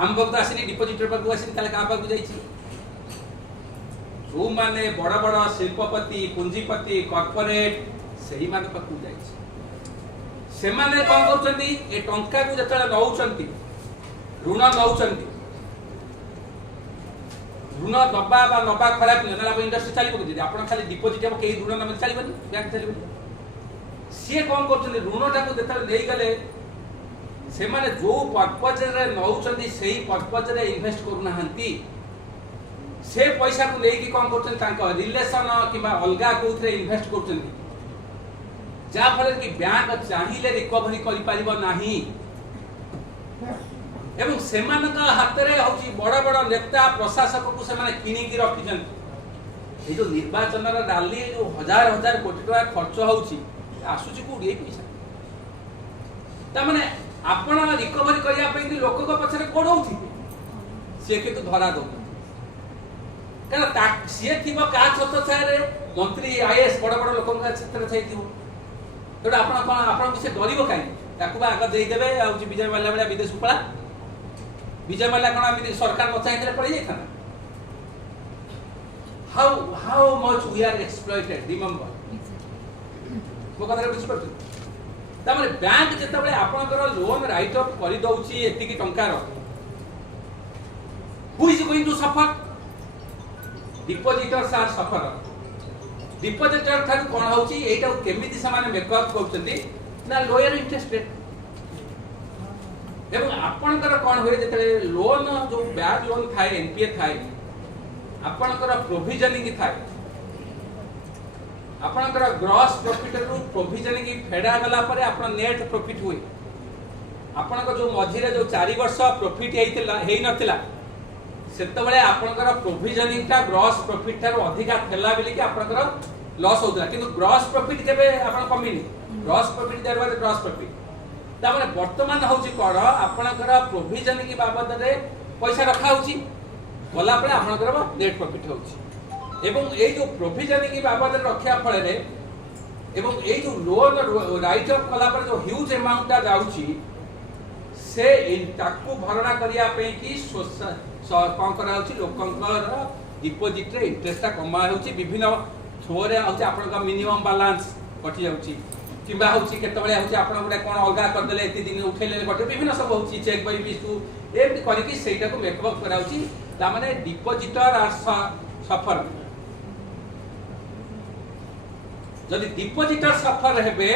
हम भक्त आसीनी डिपॉजिटर पकु आसीनी ताले का पकु जाई छी जो माने बड़ा बड़ा शिल्पपति पूंजीपति कॉर्पोरेट सही माने पकु जाई से माने कोन करछंती ए टंका को जतले नौचंती ऋण नौचंती ऋण दबा बा नबा खराब नेला इंडस्ट्री चली पकु जे आपण खाली डिपॉजिट हम केही ऋण न चलीबनी बैंक चलीबनी से कोन करछंती ऋणटा को जतले देई गले से माने जो पर्पज रे नौचंती सही पर्पज रे इन्वेस्ट करू नाहंती से पैसा को लेकी कौन करछन तांका रिलेशन किबा अलगा कोथरे इन्वेस्ट करछन जा फल कि बैंक चाहिले रिकवरी करि परिबो नाही एवं सेमान का हाथ रे होची बड़ बड़ नेता प्रशासक को से माने किनी की रखिजन ए जो निर्वाचन रा डाली जो हजार हजार कोटी टका खर्च होची आसुची को उडी पैसा ता माने आपण रिकवरी करिया पे कि लोक को पछरे कोडौथि से के तो धरा दो कारण सी थी क्या छत छाया मंत्री आईएएस बड़ बड़ लोक क्षेत्र छाई तो आप डर कहीं आग देदेवे विजय माल्या भाया विदेश पड़ा विजय माल्या कौन सरकार न चाहिए पड़ जाता how much we are exploited remember मो कथा बुझीपार बैंक जिते आपंकर लोन राइट ऑफ कर दौची एतिकी टंकार who is going to suffer depositors are suffer depositor थार कोन होची एटा केमिति समान मेकअप करछंती ना लोअर इंटरेस्ट रेट एवं आपनकर कोन होय जेते लोन जो बैड लोन थाए एनपीए थाए आपनकर प्रोविजनिंग थाए आपनकर ग्रॉस प्रॉफिट रु प्रोविजनिंग फेडा गला परे आपन नेट प्रॉफिट हुए आपनकर जो मझिरे जो 4 वर्ष प्रॉफिट हेइतिला हेइ नथिला सेतबेले आपनकर प्रोविजनिंग ता ग्रॉस प्रॉफिट थार अधिका थेला बेली कि आपनकर लॉस होतला किंतु ग्रॉस प्रॉफिट केबे आपन कमिनी ग्रॉस प्रॉफिट देर बाद ग्रॉस प्रॉफिट ता माने वर्तमान होची कोन आपनकर प्रोविजनिंग की बाबद रे पैसा रखा होची बोला परे आपनकर नेट प्रॉफिट होची एवं ए जो प्रोविजनिंग की बाबद रखिया फळे रे एवं ए जो लोन राइट ऑफ कला पर जो ह्यूज अमाउंट ता जाउची से ताकू भरणा करिया पे कि कौन करा लोकंकर डिपोजिट रे इंटरेस्ट कमा होची विभिन्न थ्रो रे होची आपन मिनिमम बैलेंस कटि जाउची किबा होची केतबेले होची आपन गुडा कोन अलगा कर देले एति दिन उठेले कटि विभिन्न सब होची चेक बाय बिसु एम करिकि सेटा को मेकअप कराउची ता माने डिपोजिटर आर सफर जदि डिपोजिटर सफर हेबे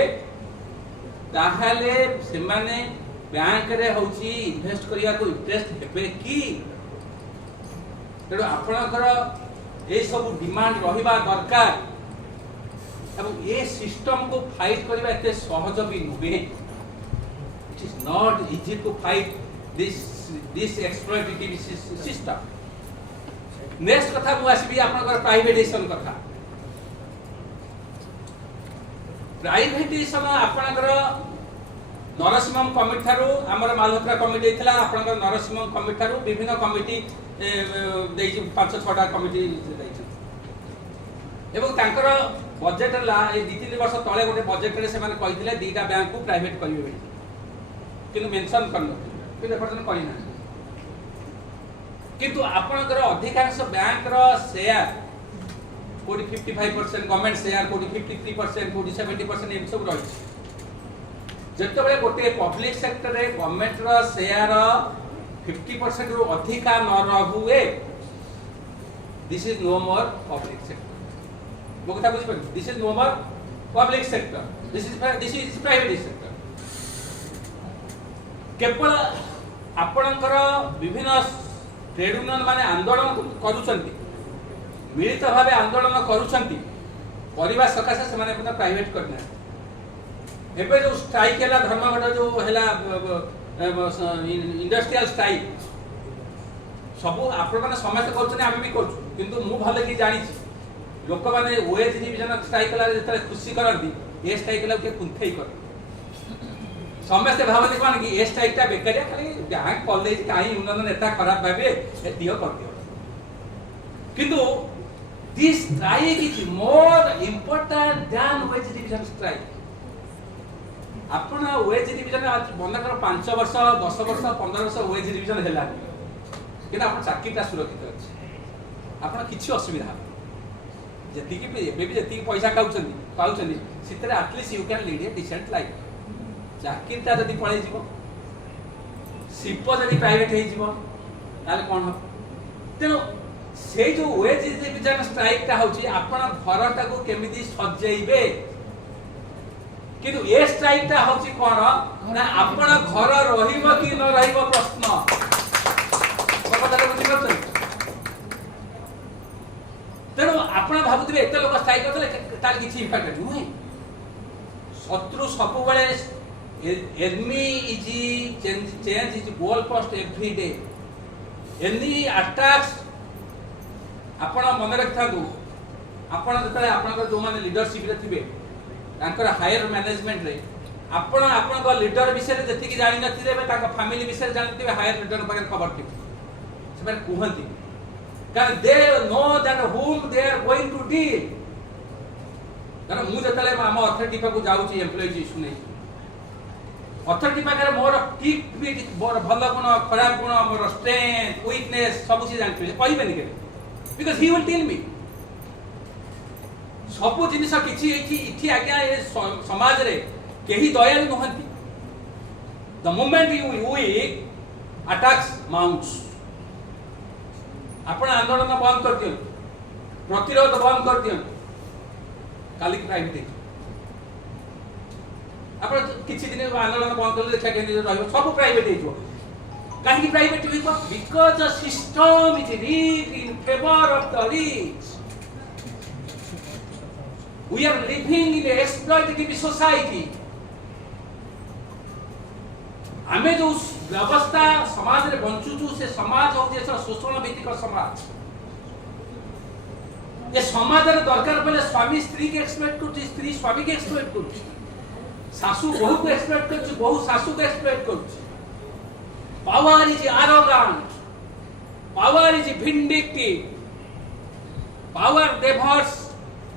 ताहाले से माने बैंक रे होची इन्वेस्ट करिया को इंटरेस्ट हेबे की तेणु आपणकर ये सब डिमांड रहिबा दरकार एवं ये सिस्टम को फाइट करबा एते सहज भी नुहे it is not easy to fight this exploitative system next कथा मु आसीबी आपणकर प्राइवेटाइजेशन कथा प्राइवेटाइजेशन आपणकर नरसिंह कमिटी थारू हमर मालहोत्रा कमिटी थिला आपणकर नरसिंह कमिटी थारू विभिन्न कमिटी देछि 5-6टा कमिटी देछि एवं तांकर बजेट ला ए 2-3 वर्ष तले गोटे बजेट रे से माने कहिथिले दीटा बैंक को प्राइवेट करिवे बेली किंतु मेंशन करन किंतु एपर्तन करि ना किंतु आपनकर अधिकांश बैंक रो शेयर कोडी 55% गवर्नमेंट शेयर कोडी 53% कोडी 70% एम सब रही जते बेले गोटे पब्लिक सेक्टर रे गवर्नमेंट रो शेयर 50% रो अधिका न रहुए this is no more public sector वो कथा बुझि पर this is no more public sector this is private sector केवल आपणकर विभिन्न ट्रेड यूनियन माने आंदोलन करूछंती मिलित भावे आंदोलन करूछंती परिवार सकाशे से माने अपना प्राइवेट करना एबे जो स्ट्राइक हैला धर्मघट जो हैला इंडस्ट्रियल स्ट्राइक सब आपण माने समस्त करछने आमे भी करछु किंतु मु भले की जानि छी लोक माने ओएज डिवीजन स्ट्राइक कला जेतले खुशी करंती ए स्ट्राइक कला के कुंथई कर समस्त भावते कोन कि ए स्ट्राइक ता बेकारिया खाली बैंक कॉलेज काई उन्नत नेता खराब भाबे ए दियो कर दियो किंतु this strike is more important than OAs division strike आपण ओएज डिवीजन आज बंद कर 5 वर्ष 10 वर्ष 15 वर्ष ओएज डिवीजन हैला किना आपण चाकरीटा सुरक्षित अछि आपण किछि असुविधा जति कि एबे भी जति पैसा पाउछन्ती सितरे at least you can lead a decent life चाकरीटा जदि पळै जीवो शिल्प जदि प्राइवेट हे जीवो ताले कोन हो तेनो से जो ओएज डिवीजन स्ट्राइक ता होची आपण घरटा को केमिति सजेइबे किंतु ए स्ट्राइक ता होची कोन ना आपण घर रहिबो कि न रहिबो प्रश्न कथाटा बुझि परछन तेणु आपण भाबुथिबे एते लोक स्ट्राइक करथले तार किछि इम्पैक्ट नुहे शत्रु सब बेले enemy is change is goal post every day any attacks आपण मन रखथागु आपण जतले आपनकर जो माने लीडरशिप रे थिबे तांकर हायर मैनेजमेंट रे आपण आपनकर लीडर विषय जति कि जानि नथिले बे तांकर फैमिली विषय जानथिबे हायर लीडर पर खबर थिबे से कहंती कारण they know that whom they are going to deal कारण मु जतले हम अथॉरिटी पर को जाउची एम्प्लॉयज इशू नै अथॉरिटी पाकर मोर ठीक भी मोर भल गुण खराब गुण मोर स्ट्रेंथ वीकनेस सब से जानथिबे कहिबेनी के because he will tell me सब जिनिस किछि इथि आज्ञा ए समाज रे केही दयालु नहंती the moment you weak attacks mounts आपण आंदोलन बंद कर दियो प्रतिरोध बंद कर दियो काली प्राइवेट आपण किछि दिन आंदोलन बंद करले देखा केनी रहइबो सब प्राइवेट हेजो काहे कि प्राइवेट होइबो because the system is rig in favour of the rich we are living in a exploitative society आमे जो व्यवस्था समाज रे बंचुचु से समाज हो जे शोषण भित्तिक समाज ये समाज रे दरकार पले स्वामी स्त्री के एक्सपेक्ट करछि स्त्री स्वामी के एक्सपेक्ट करछि सासू बहु को एक्सपेक्ट करछि बहु सासू को एक्सपेक्ट करछि power is arrogant power is vindictive power devours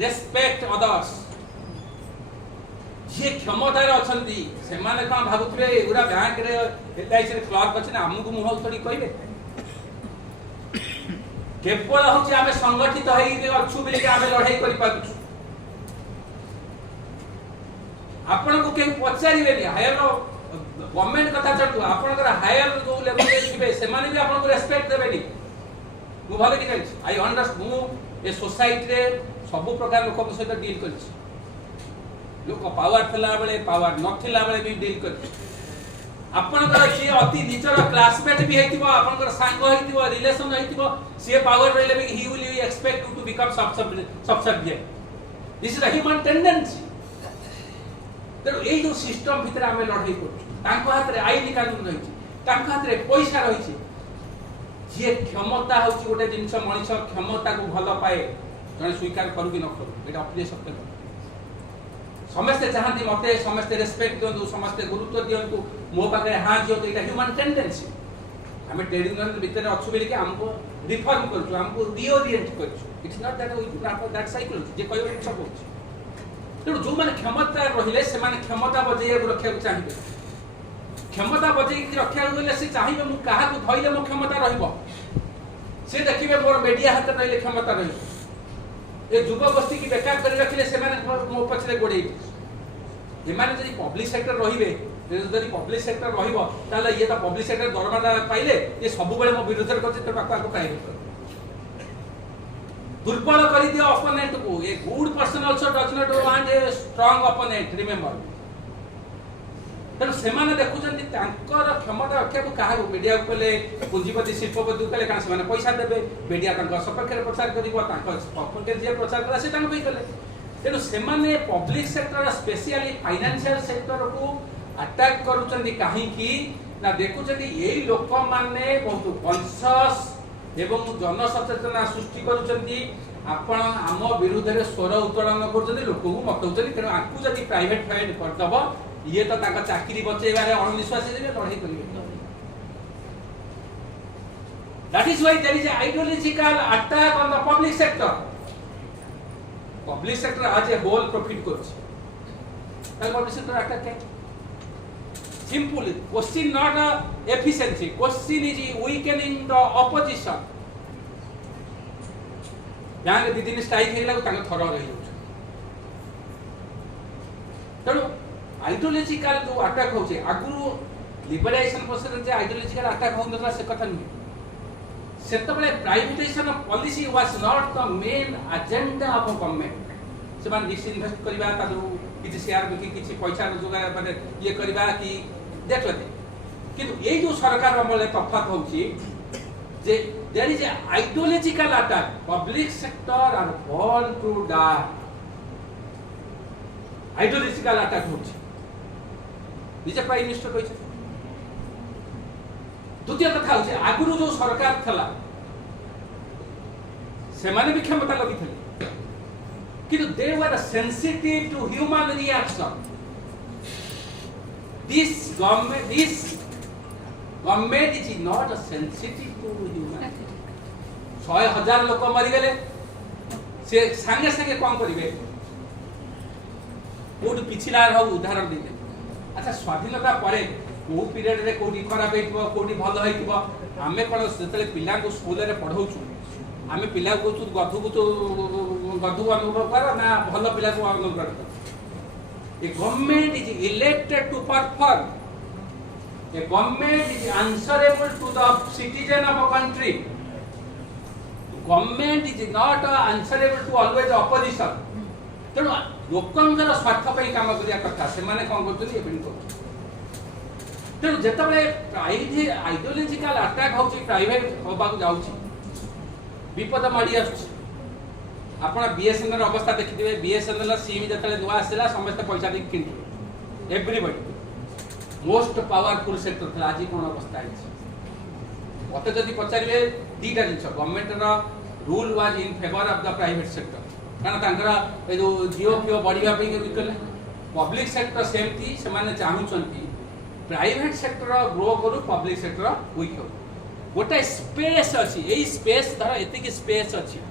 respect others जे क्षमता रे अछंती से माने का भाबुथबे एगुडा बैंक रे एलआईसी रे क्लर्क अछि ना हमकु मुह थोड़ी कहबे केवल होछि आमे संगठित होई रे अछु बिले आमे लढाई करि पाछु आपण को के पचारिबे नि हायर गवर्नमेंट कथा चलतु आपनकर हायर जो लेवल रे थिबे से माने भी आपण को रेस्पेक्ट देबे नि मु भले कि जानि आई अंडरस्टैंड मु ए सोसाइटी रे सब प्रकार लोक के सहित डील करछि लोक पावर थिला बेले पावर नथिला बेले भी डील करछि आपनकर जे अति निचर क्लासमेट भी हेतिबो आपनकर सांग हेतिबो रिलेशन हेतिबो से पावर रहले भी he will expect you to become sub subject this is a human tendency तेरो ए जो सिस्टम भितर आमे लढाई करछु तांको हाथ रे आईन कानून रहिछि तांको हाथ रे पैसा रहिछि जे क्षमता होछि गोटे जिंस मनिष क्षमता को भलो पाए जने स्वीकार करू कि न करू एटा अप्रिय सत्य समस्त चाहती मते समस्त रेस्पेक्ट दियंतु समस्त गुरुत्व दियंतु मो पाखे हां दियंतु एटा ह्यूमन टेंडेंसी आम ट्रेड यूनियन भितर अच्छु बोलिक आमको रिफॉर्म करूँ आमको रिओरिएंट करूँ इट्स नॉट दैट साइकोलॉजी जे कहबो सब होछि तेणु जो मैंने क्षमता रहिले से माने क्षमता बजाय रखा चाहिए क्षमता बजाय रखा गले से चाहिए मु क्या धरले मो क्षमता रहिबो से देखिए मोर मीडिया हाथ रहिले क्षमता रहिबो ए युवा गोष्ठी की बेकार कर रखिले से माने मो पछरे गोडे एमाने जदि पब्लिक सेक्टर रहिबे जदि पब्लिक सेक्टर रहिबो ताले ये तो पब्लिक सेक्टर दरमाटा पाइले ये सब बेले मो विरोध करछि तो पाको प्राइवेट कर दुर्बल कर दियो अपोनेंट को a good person also does not want a strong opponent remember तेणु से देखुଛନ୍ତି ତାଙ୍କର କ୍ଷମତା ରଖିବାକୁ କାହାକୁ ମିଡିଆ କଲେ ପୁଞ୍ଜିପତି ଶିଳ୍ପପତି କଲେ କାରଣ ସେମାନେ ପଇସା ଦେବେ ମିଡିଆ ତାଙ୍କ ସପକ୍ଷରେ ପ୍ରଚାର କରିବ ତାଙ୍କ ସପକ୍ଷରେ ଯିଏ ପ୍ରଚାର କଲା ସେ ତାଙ୍କ ପାଇଁ କଲେ ତେଣୁ ସେମାନେ public sector specially financial sector को अटैक करूଛନ୍ତି କାହିଁକି ନା ଦେଖୁଛନ୍ତି ଏଇ ଲୋକମାନେ ବହୁତ କନସସ୍ ଏବଂ जनसचेतना सृष्टि करूଛନ୍ତି आपण आम विरुद्ध रे स्वर उत्तोलन करूଛନ୍ତି ଲୋକକୁ ମତଉଛନ୍ତି ତେଣୁ ଆକୁ ଯଦି प्राइवेट फाइट करदବ ये तो ताका चाकरी बचेबारे अणविश्वासी देबे लड़ाई करिवे that is why there is a ideological attack on the public sector आज ए होल प्रॉफिट करछ ताल पब्लिक सेक्टर अटैक है simple question not efficiency question is weakening the opposition bank दी दिन स्ट्राइक हेला ताका थर रही तेणु आइडियोलॉजिकल जो अटैक होचे आगुरु लिबरलाइजेशन प्रोसेस जे आइडियोलॉजिकल अटैक होनला से कथा नहीं सेतबले privatisation policy was not the main agenda of government से मान डिसइन्वेस्ट करबा तादु किछि शेयर बिकि किछि पैसा जोगा माने ये करबा कि देखले किंतु ए जो सरकार अमले तफात होची जे there is a ideological attack public sector are born to die ideological attack होची निजे प्राइम मिनिस्टर कहि द्वितीय कथा होचे आगुरु जो सरकार थला से माने भी क्षमता लगी थले किंतु they were sensitive to human reaction this government is not sensitive to human 100,000 लोक मरि गेले से संगे संगे कोन करिवे कोड पिछला रह उदाहरण देते अच्छा स्वाधीनता परे को पीरियड रे कोडी खराब हेतिबो कोडी भल हेतिबो आमे कोन सेतले पिला को स्कूल रे पढौछु आमे पिला को गधु अनुभव कर ना भल पिला को अनुभव कर a government is elected to perform a government is answerable to the citizen of a country government is not answerable to always opposition तेणु लोकंकर स्वार्थ पर काम करिया कथा से माने कोन करतली एबिन को तेणु जेतबले प्राइवेट आइडियोलॉजिकल अटैक होची प्राइवेट होबा को जाउची विपद माडी आछी आपण बीएसएनएल अवस्था देखिथिबे बीएसएनएल सिम जेतले नुवा आसेला समस्त पैसा दे किनथि एवरीबॉडी मोस्ट पावरफुल सेक्टर था आज कोन अवस्था है मते जदि पचारिबे दीटा जिंस गवर्नमेंट रो rule was in favour of the private sector कारण तांकरा ए जो जियो पियो बढ़िया पे निकले पब्लिक सेक्टर सेमती से माने चाहूचंती प्राइवेट सेक्टर ग्रो करू पब्लिक सेक्टर वीक हो गोटे स्पेस अछि एई स्पेस धर एते की स्पेस अछि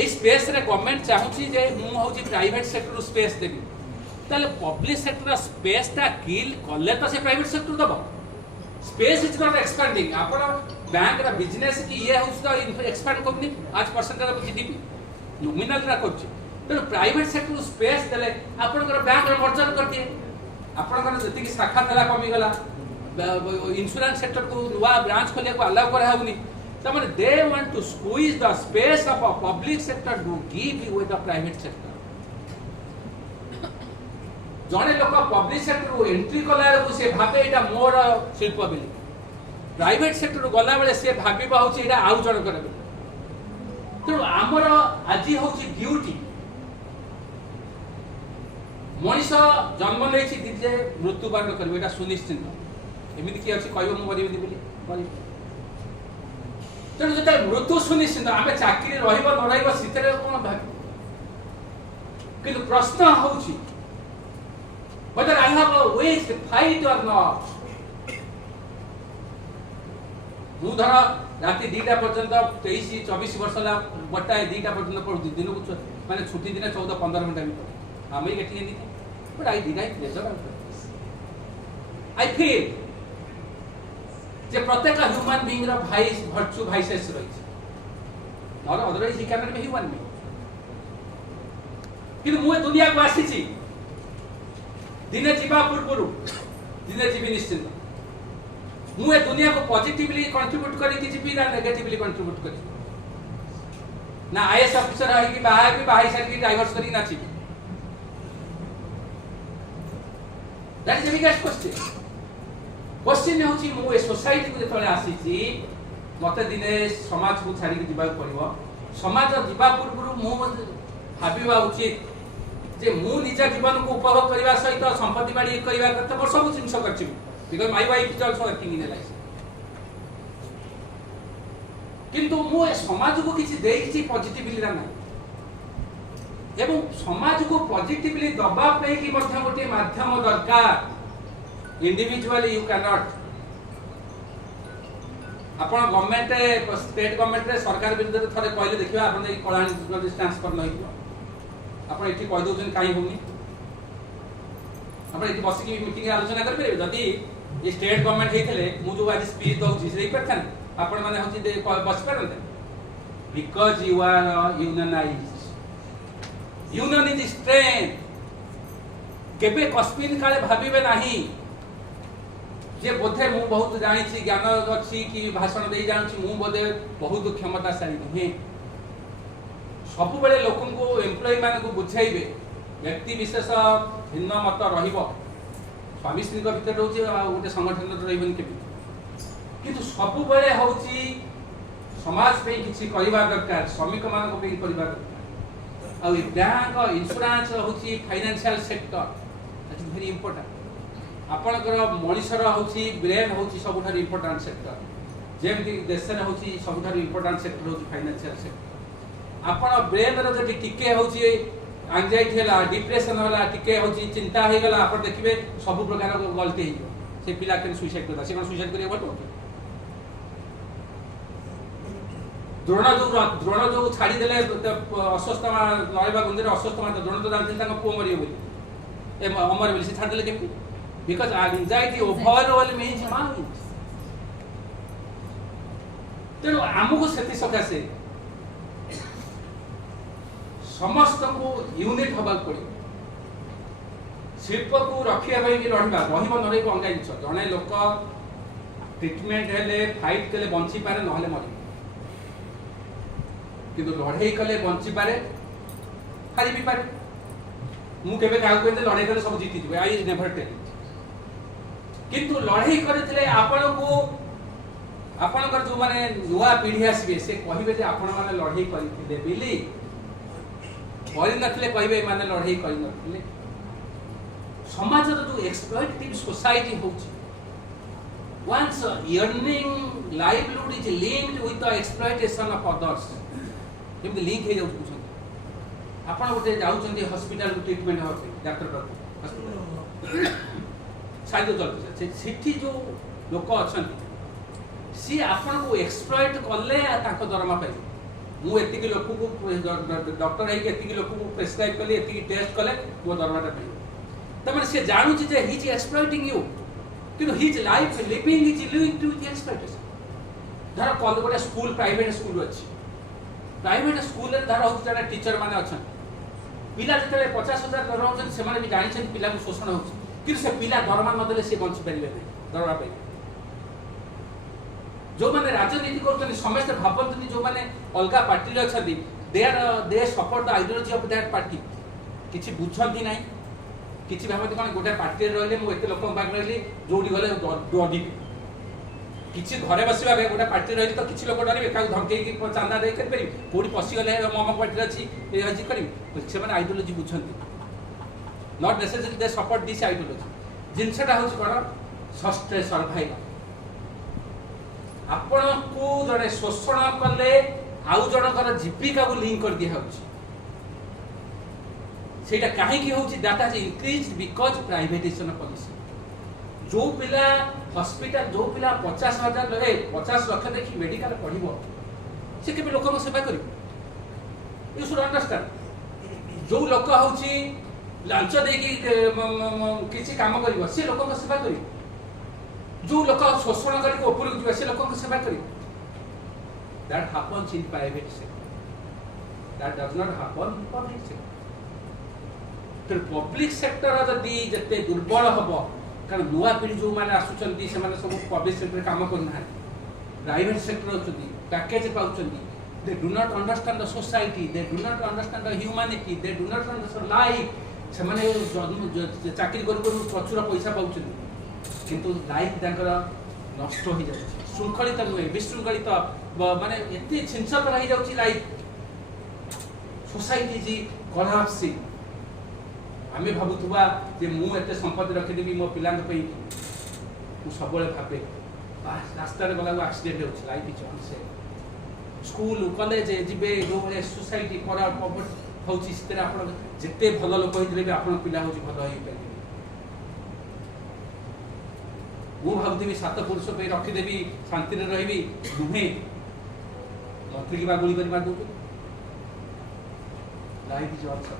एई स्पेस रे गवर्नमेंट चाहूची जे मु होची प्राइवेट सेक्टर स्पेस देबी ताले पब्लिक सेक्टर स्पेस ता किल करले तो से प्राइवेट सेक्टर दबो स्पेस इज नॉट एक्सपेंडिंग आपण बैंक रा बिजनेस की ये होस तो एक्सपेंड करनी आज परसेंटेज ऑफ जीडीपी नॉमिनल रा करछ तो प्राइवेट सेक्टर स्पेस देले आपनकर बैंक रे मर्जर कर दिए आपनकर जति की शाखा थला कमी गला इंश्योरेंस सेक्टर को नुवा ब्रांच खोले को अलाउ करा होनी त माने they want to squeeze the space of a public sector to give you with the private sector जने लोक पब्लिक सेक्टर को एंट्री कला को से भाबे एटा मोर शिल्प बिली प्राइवेट सेक्टर गला बेले से भाबीबा होची एटा आउ जण करबे तो आमर आज हूँ ड्यूटी मनीष जन्म नहीं दिजे मृत्युवरण कर सुनिश्चित एमती किए अच्छी कह मुझे तेणु जो मृत्यु सुनिश्चित आम चाकरी रही न रही कौन भाव कि प्रश्न हूँ whether I have a way to fight or not मु धर राति 2टा पर्यंत 23-24 वर्ष ला बटाए 2टा पर्यंत पढ़ुची दिन को माने छुट्टी दिन 14-15 घंटा भी पढ़े आम ये नहीं but I deny pleasure I feel जे प्रत्येक ह्यूमन बीइंग रो भाई वर्चू भाइसेस रही not otherwise he can not be human being कि मु दुनिया को आसी दिने जीवा पूर्व दिने जीवी निश्चित मु ए दुनिया को पॉजिटिवली कंट्रीब्यूट करी कि जीवी ना नेगेटिवली कंट्रीब्यूट करी ना आईएएस ऑफिसर है कि बाहर साइड की डाइवर्स करी ना छी that is the biggest question होची मु ए सोसाइटी को जेतले आसी छी मते दिने समाज को छाड़ी के जीवा पड़िबो समाज जीवा पूर्व मु भाबिबा उचित जे मु निज जीवन को उपभोग करबा सहित संपत्ति बाड़ी करबा कत वर्ष सब जिंस करछि because my wife is also working in life किंतु मु ए समाज को किछि देइछि पॉजिटिवली ना एवं समाज को पॉजिटिवली दबा पे कि मध्य गोटे माध्यम दरकार इंडिविजुअली यू कैन नॉट आपण गवर्नमेंट स्टेट गवर्नमेंट रे सरकार विरुद्ध थरे कहले देखिबा आपण ए कलानी ट्रांसफर नै हियो आपण एठी कहि दोजन काई होनी आपण एठी बसी की मीटिंग आलोचना कर परबे जदी ये स्टेट गवर्नमेंट हेतले मु जो आज स्पीच दउची से परथन आपण माने होची बस परंते because you are unionised union is strength केबे कस्मिन काले भाबिबे नाही जे बोधे मु बहुत जानि छी ज्ञान अछि कि भाषण दे जानि छी मु बोधे बहुत क्षमताशाली नहीं सब बेले लोकन को एम्प्लॉय मान को बुझाइबे व्यक्ति विशेष भिन्न मत रहिबो स्वामी स्त्री को भीतर रहउची गोटे संगठन रहिबन के किंतु सब बेले होउची समाज पे किछि करिबा दरकार श्रमिक मान को पे करिबा दरकार आ बैंक इंश्योरेंस होउची financial sector that is very important आपनकर मनुष्यर होउची ब्रेन होउची सबठार इंपोर्टेंट सेक्टर जेमति देश रे होउची सबठार इंपोर्टेंट सेक्टर होउची फाइनेंशियल सेक्टर आपण ब्रेन रो जति टिके होउची एंजाइटी हला डिप्रेशन हला टिके होउची चिंता हे गला आपण देखिबे सब प्रकार को गलती हे से पिला के सुसाइड करता से कोन सुसाइड करियो बतो द्रोण जो छाड़ी देले अस्वस्थ रहबा गुंदे अस्वस्थ मा द्रोण तो जानथि ताको को मरियो बोली ए अमर बोली से छाड़ देले केमि because anxiety overall means mind तेनो हमको सेति सकासे समस्त को यूनिट हबा पड़े शिल्प को रखिया भाई कि रहिबा रहिबो न रहिबो अंगा जिंस जने लोक ट्रीटमेंट हेले फाइट कले बंची पारे नहले मरि किंतु लड़ाई कले बंची पारे हारि भी पारे मु केबे काउ कहते लड़ाई कले सब जीति दिबे आई नेवर टेल किंतु लड़ाई करथिले आपण को आपणकर जो माने नुआ पीढ़ी आसीबे से कहिबे जे आपण माने लड़ाई करिथिले बिली करि नथिले कहिबे माने लड़ाई करि नथिले समाज जो एक्सप्लॉइटेटिव सोसाइटी होची once earning livelihood is linked with the exploitation of others केमति लिंक हे जाउ छन आपण गोटे जाउ छन हॉस्पिटल को ट्रीटमेंट होते डॉक्टर पर हॉस्पिटल साइड चलते सेठी जो लोक अछन सी आपण को एक्सप्लॉइट करले ताको दरमा पाइबे मु एति के लोक को डॉक्टर है के एति के लोक को प्रिस्क्राइब करले एति टेस्ट करले वो दरमाटा पाइबे तमन से जानू छी जे ही इज एक्सप्लॉइटिंग यू किंतु his life living is linked to the exploitation धर कॉल गोटे स्कूल प्राइवेट स्कूल अछि प्राइवेट स्कूल रे धर होत जने टीचर माने अछन पिला जतले 50,000 दरमा होत से माने भी जानि छन पिला को शोषण होत किंतु से पिला दरमा न देले से बंच परिबे दरमा पाइ जो माने राजनीति करतनी समस्त भाबंतनी जो माने अलगा पार्टी रे अछदी they support the ideology of that party किछि बुझंती नाही किछि भाबती कोन गोटे पार्टी रे रहले मु एते लोक बाग रहली जोडी गले डडी किछि घरे बसिबा बे गोटे पार्टी रहली तो किछि लोक डरिबे का धमके की चांदा दे कर परिबे कोडी पसी गले मम पार्टी अछि ए हजी करिबे से माने आइडियोलॉजी बुझंती not necessary they support this ideology जिनसटा होछि कोन सस्टे सर्वाइवल आपण को जने शोषण कले आउ जनकर जीविका को लिंक कर दिया होछि सेटा काहे की होछि that has increased because privatisation policy जो पिला हॉस्पिटल जो पिला 50 लाख देखि मेडिकल पढ़िबो से केबे लोक सेवा करिबो यू शुड अंडरस्टैंड जो लोक होची लांच देकी किसी काम करिबो से लोक सेवा करिबो जो लोक शोषण करके ऊपर को से लोक सेवा करिबो that happens in private sector that does not happen in public sector तो पब्लिक सेक्टर जदि जते दुर्बल हबो कारण नुआ पीढ़ी जो माने आसुचंती से माने सब पब्लिक सेक्टर काम करना प्राइवेट सेक्टर होचंती पैकेज पाउचंती they do not understand the society they do not understand the humanity they do not understand life से माने चाकरी कर प्रचुर पैसा पाउचंती किंतु लाइफ तांकर नष्ट हो जाय श्रृंखलित नुए विशृंखलित माने एते छिंछक रही जाउची लाइफ सोसाइटी जी कोलैप्सिंग आमे भाबुथुबा जे मु एते संपत्ति रखि देबी मो पिलांग पई मु सबले भाबे रास्ता रे गला एक्सीडेंट होछ life is unsafe school college जिबे जो सोसाइटी परा होची स्थिर आपण जते भलो लोक होइले बे आपण पिला होची भलो होई पारे मु भाबुथबी सात पुरुष पे रखि देबी शांति रे रहिबी नुहे मंत्री की बा गोली करी मार दो लाइफ इज अनसे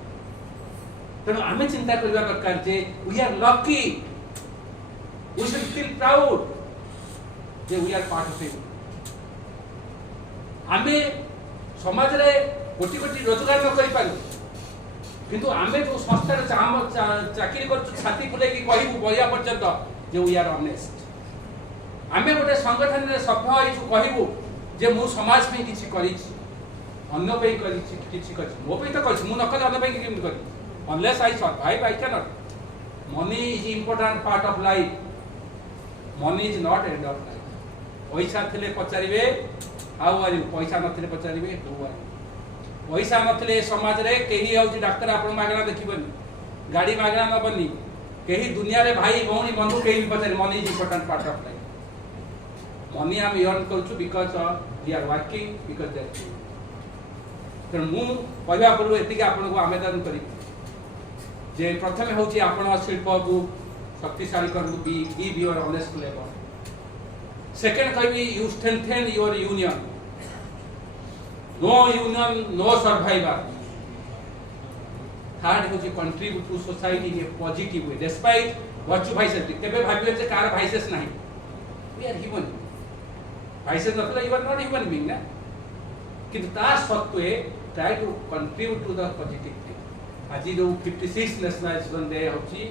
तेणु आम चिंता करबा दरकार जे we are lucky we should feel proud जे we are part of it आमे समाज रे कोटी कोटी रोजगार न करि पारु किंतु आमे जो संस्था रे चाकरी कर छाती फुले की कहिबु बया पर्यंत जे वी आर ऑनेस्ट आमे गोटे संगठन रे सभ्य होइछु कहिबु जे मु समाज पे किछि करिछि अन्य पे करिछि किछि करिछि मो पे तो करिछि मु न कले अन्य पे किछि करि unless I survive I cannot money is important part of life money is not end of life पैसा थिले पचारिबे how are you पैसा नथिले पचारिबे who are you पैसा नथिले समाज रे केही होची डॉक्टर आपण मागणा देखिबनी गाड़ी मागणा न बनी केही दुनिया रे भाई भौणी बंधु केही पचारि money is important part of life money am earn करछु because we are working because that तेणु मु कहबा पड़ो एतिके आपण को आवेदन करी जे प्रथम होची आपण शिल्प को शक्तिशाली करबू be give your honest labour second कहबी you strengthen your union no survivor third होची contribute to society in a positive way despite virtue vices केबे भाबियो जे कार वाइसेस नाही वी आर ह्यूमन वाइसेस नथले you are not human being ना किंतु ता सत्वे try to contribute to the positive आज जो 56 नेशनलाइजेशन डे होची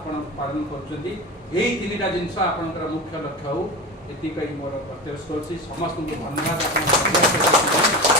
आपण पालन करछथि एही तीनटा जिंस आपनकर मुख्य लक्ष्य हो एति कहि मोर प्रत्यक्ष करछि समस्त को धन्यवाद आपण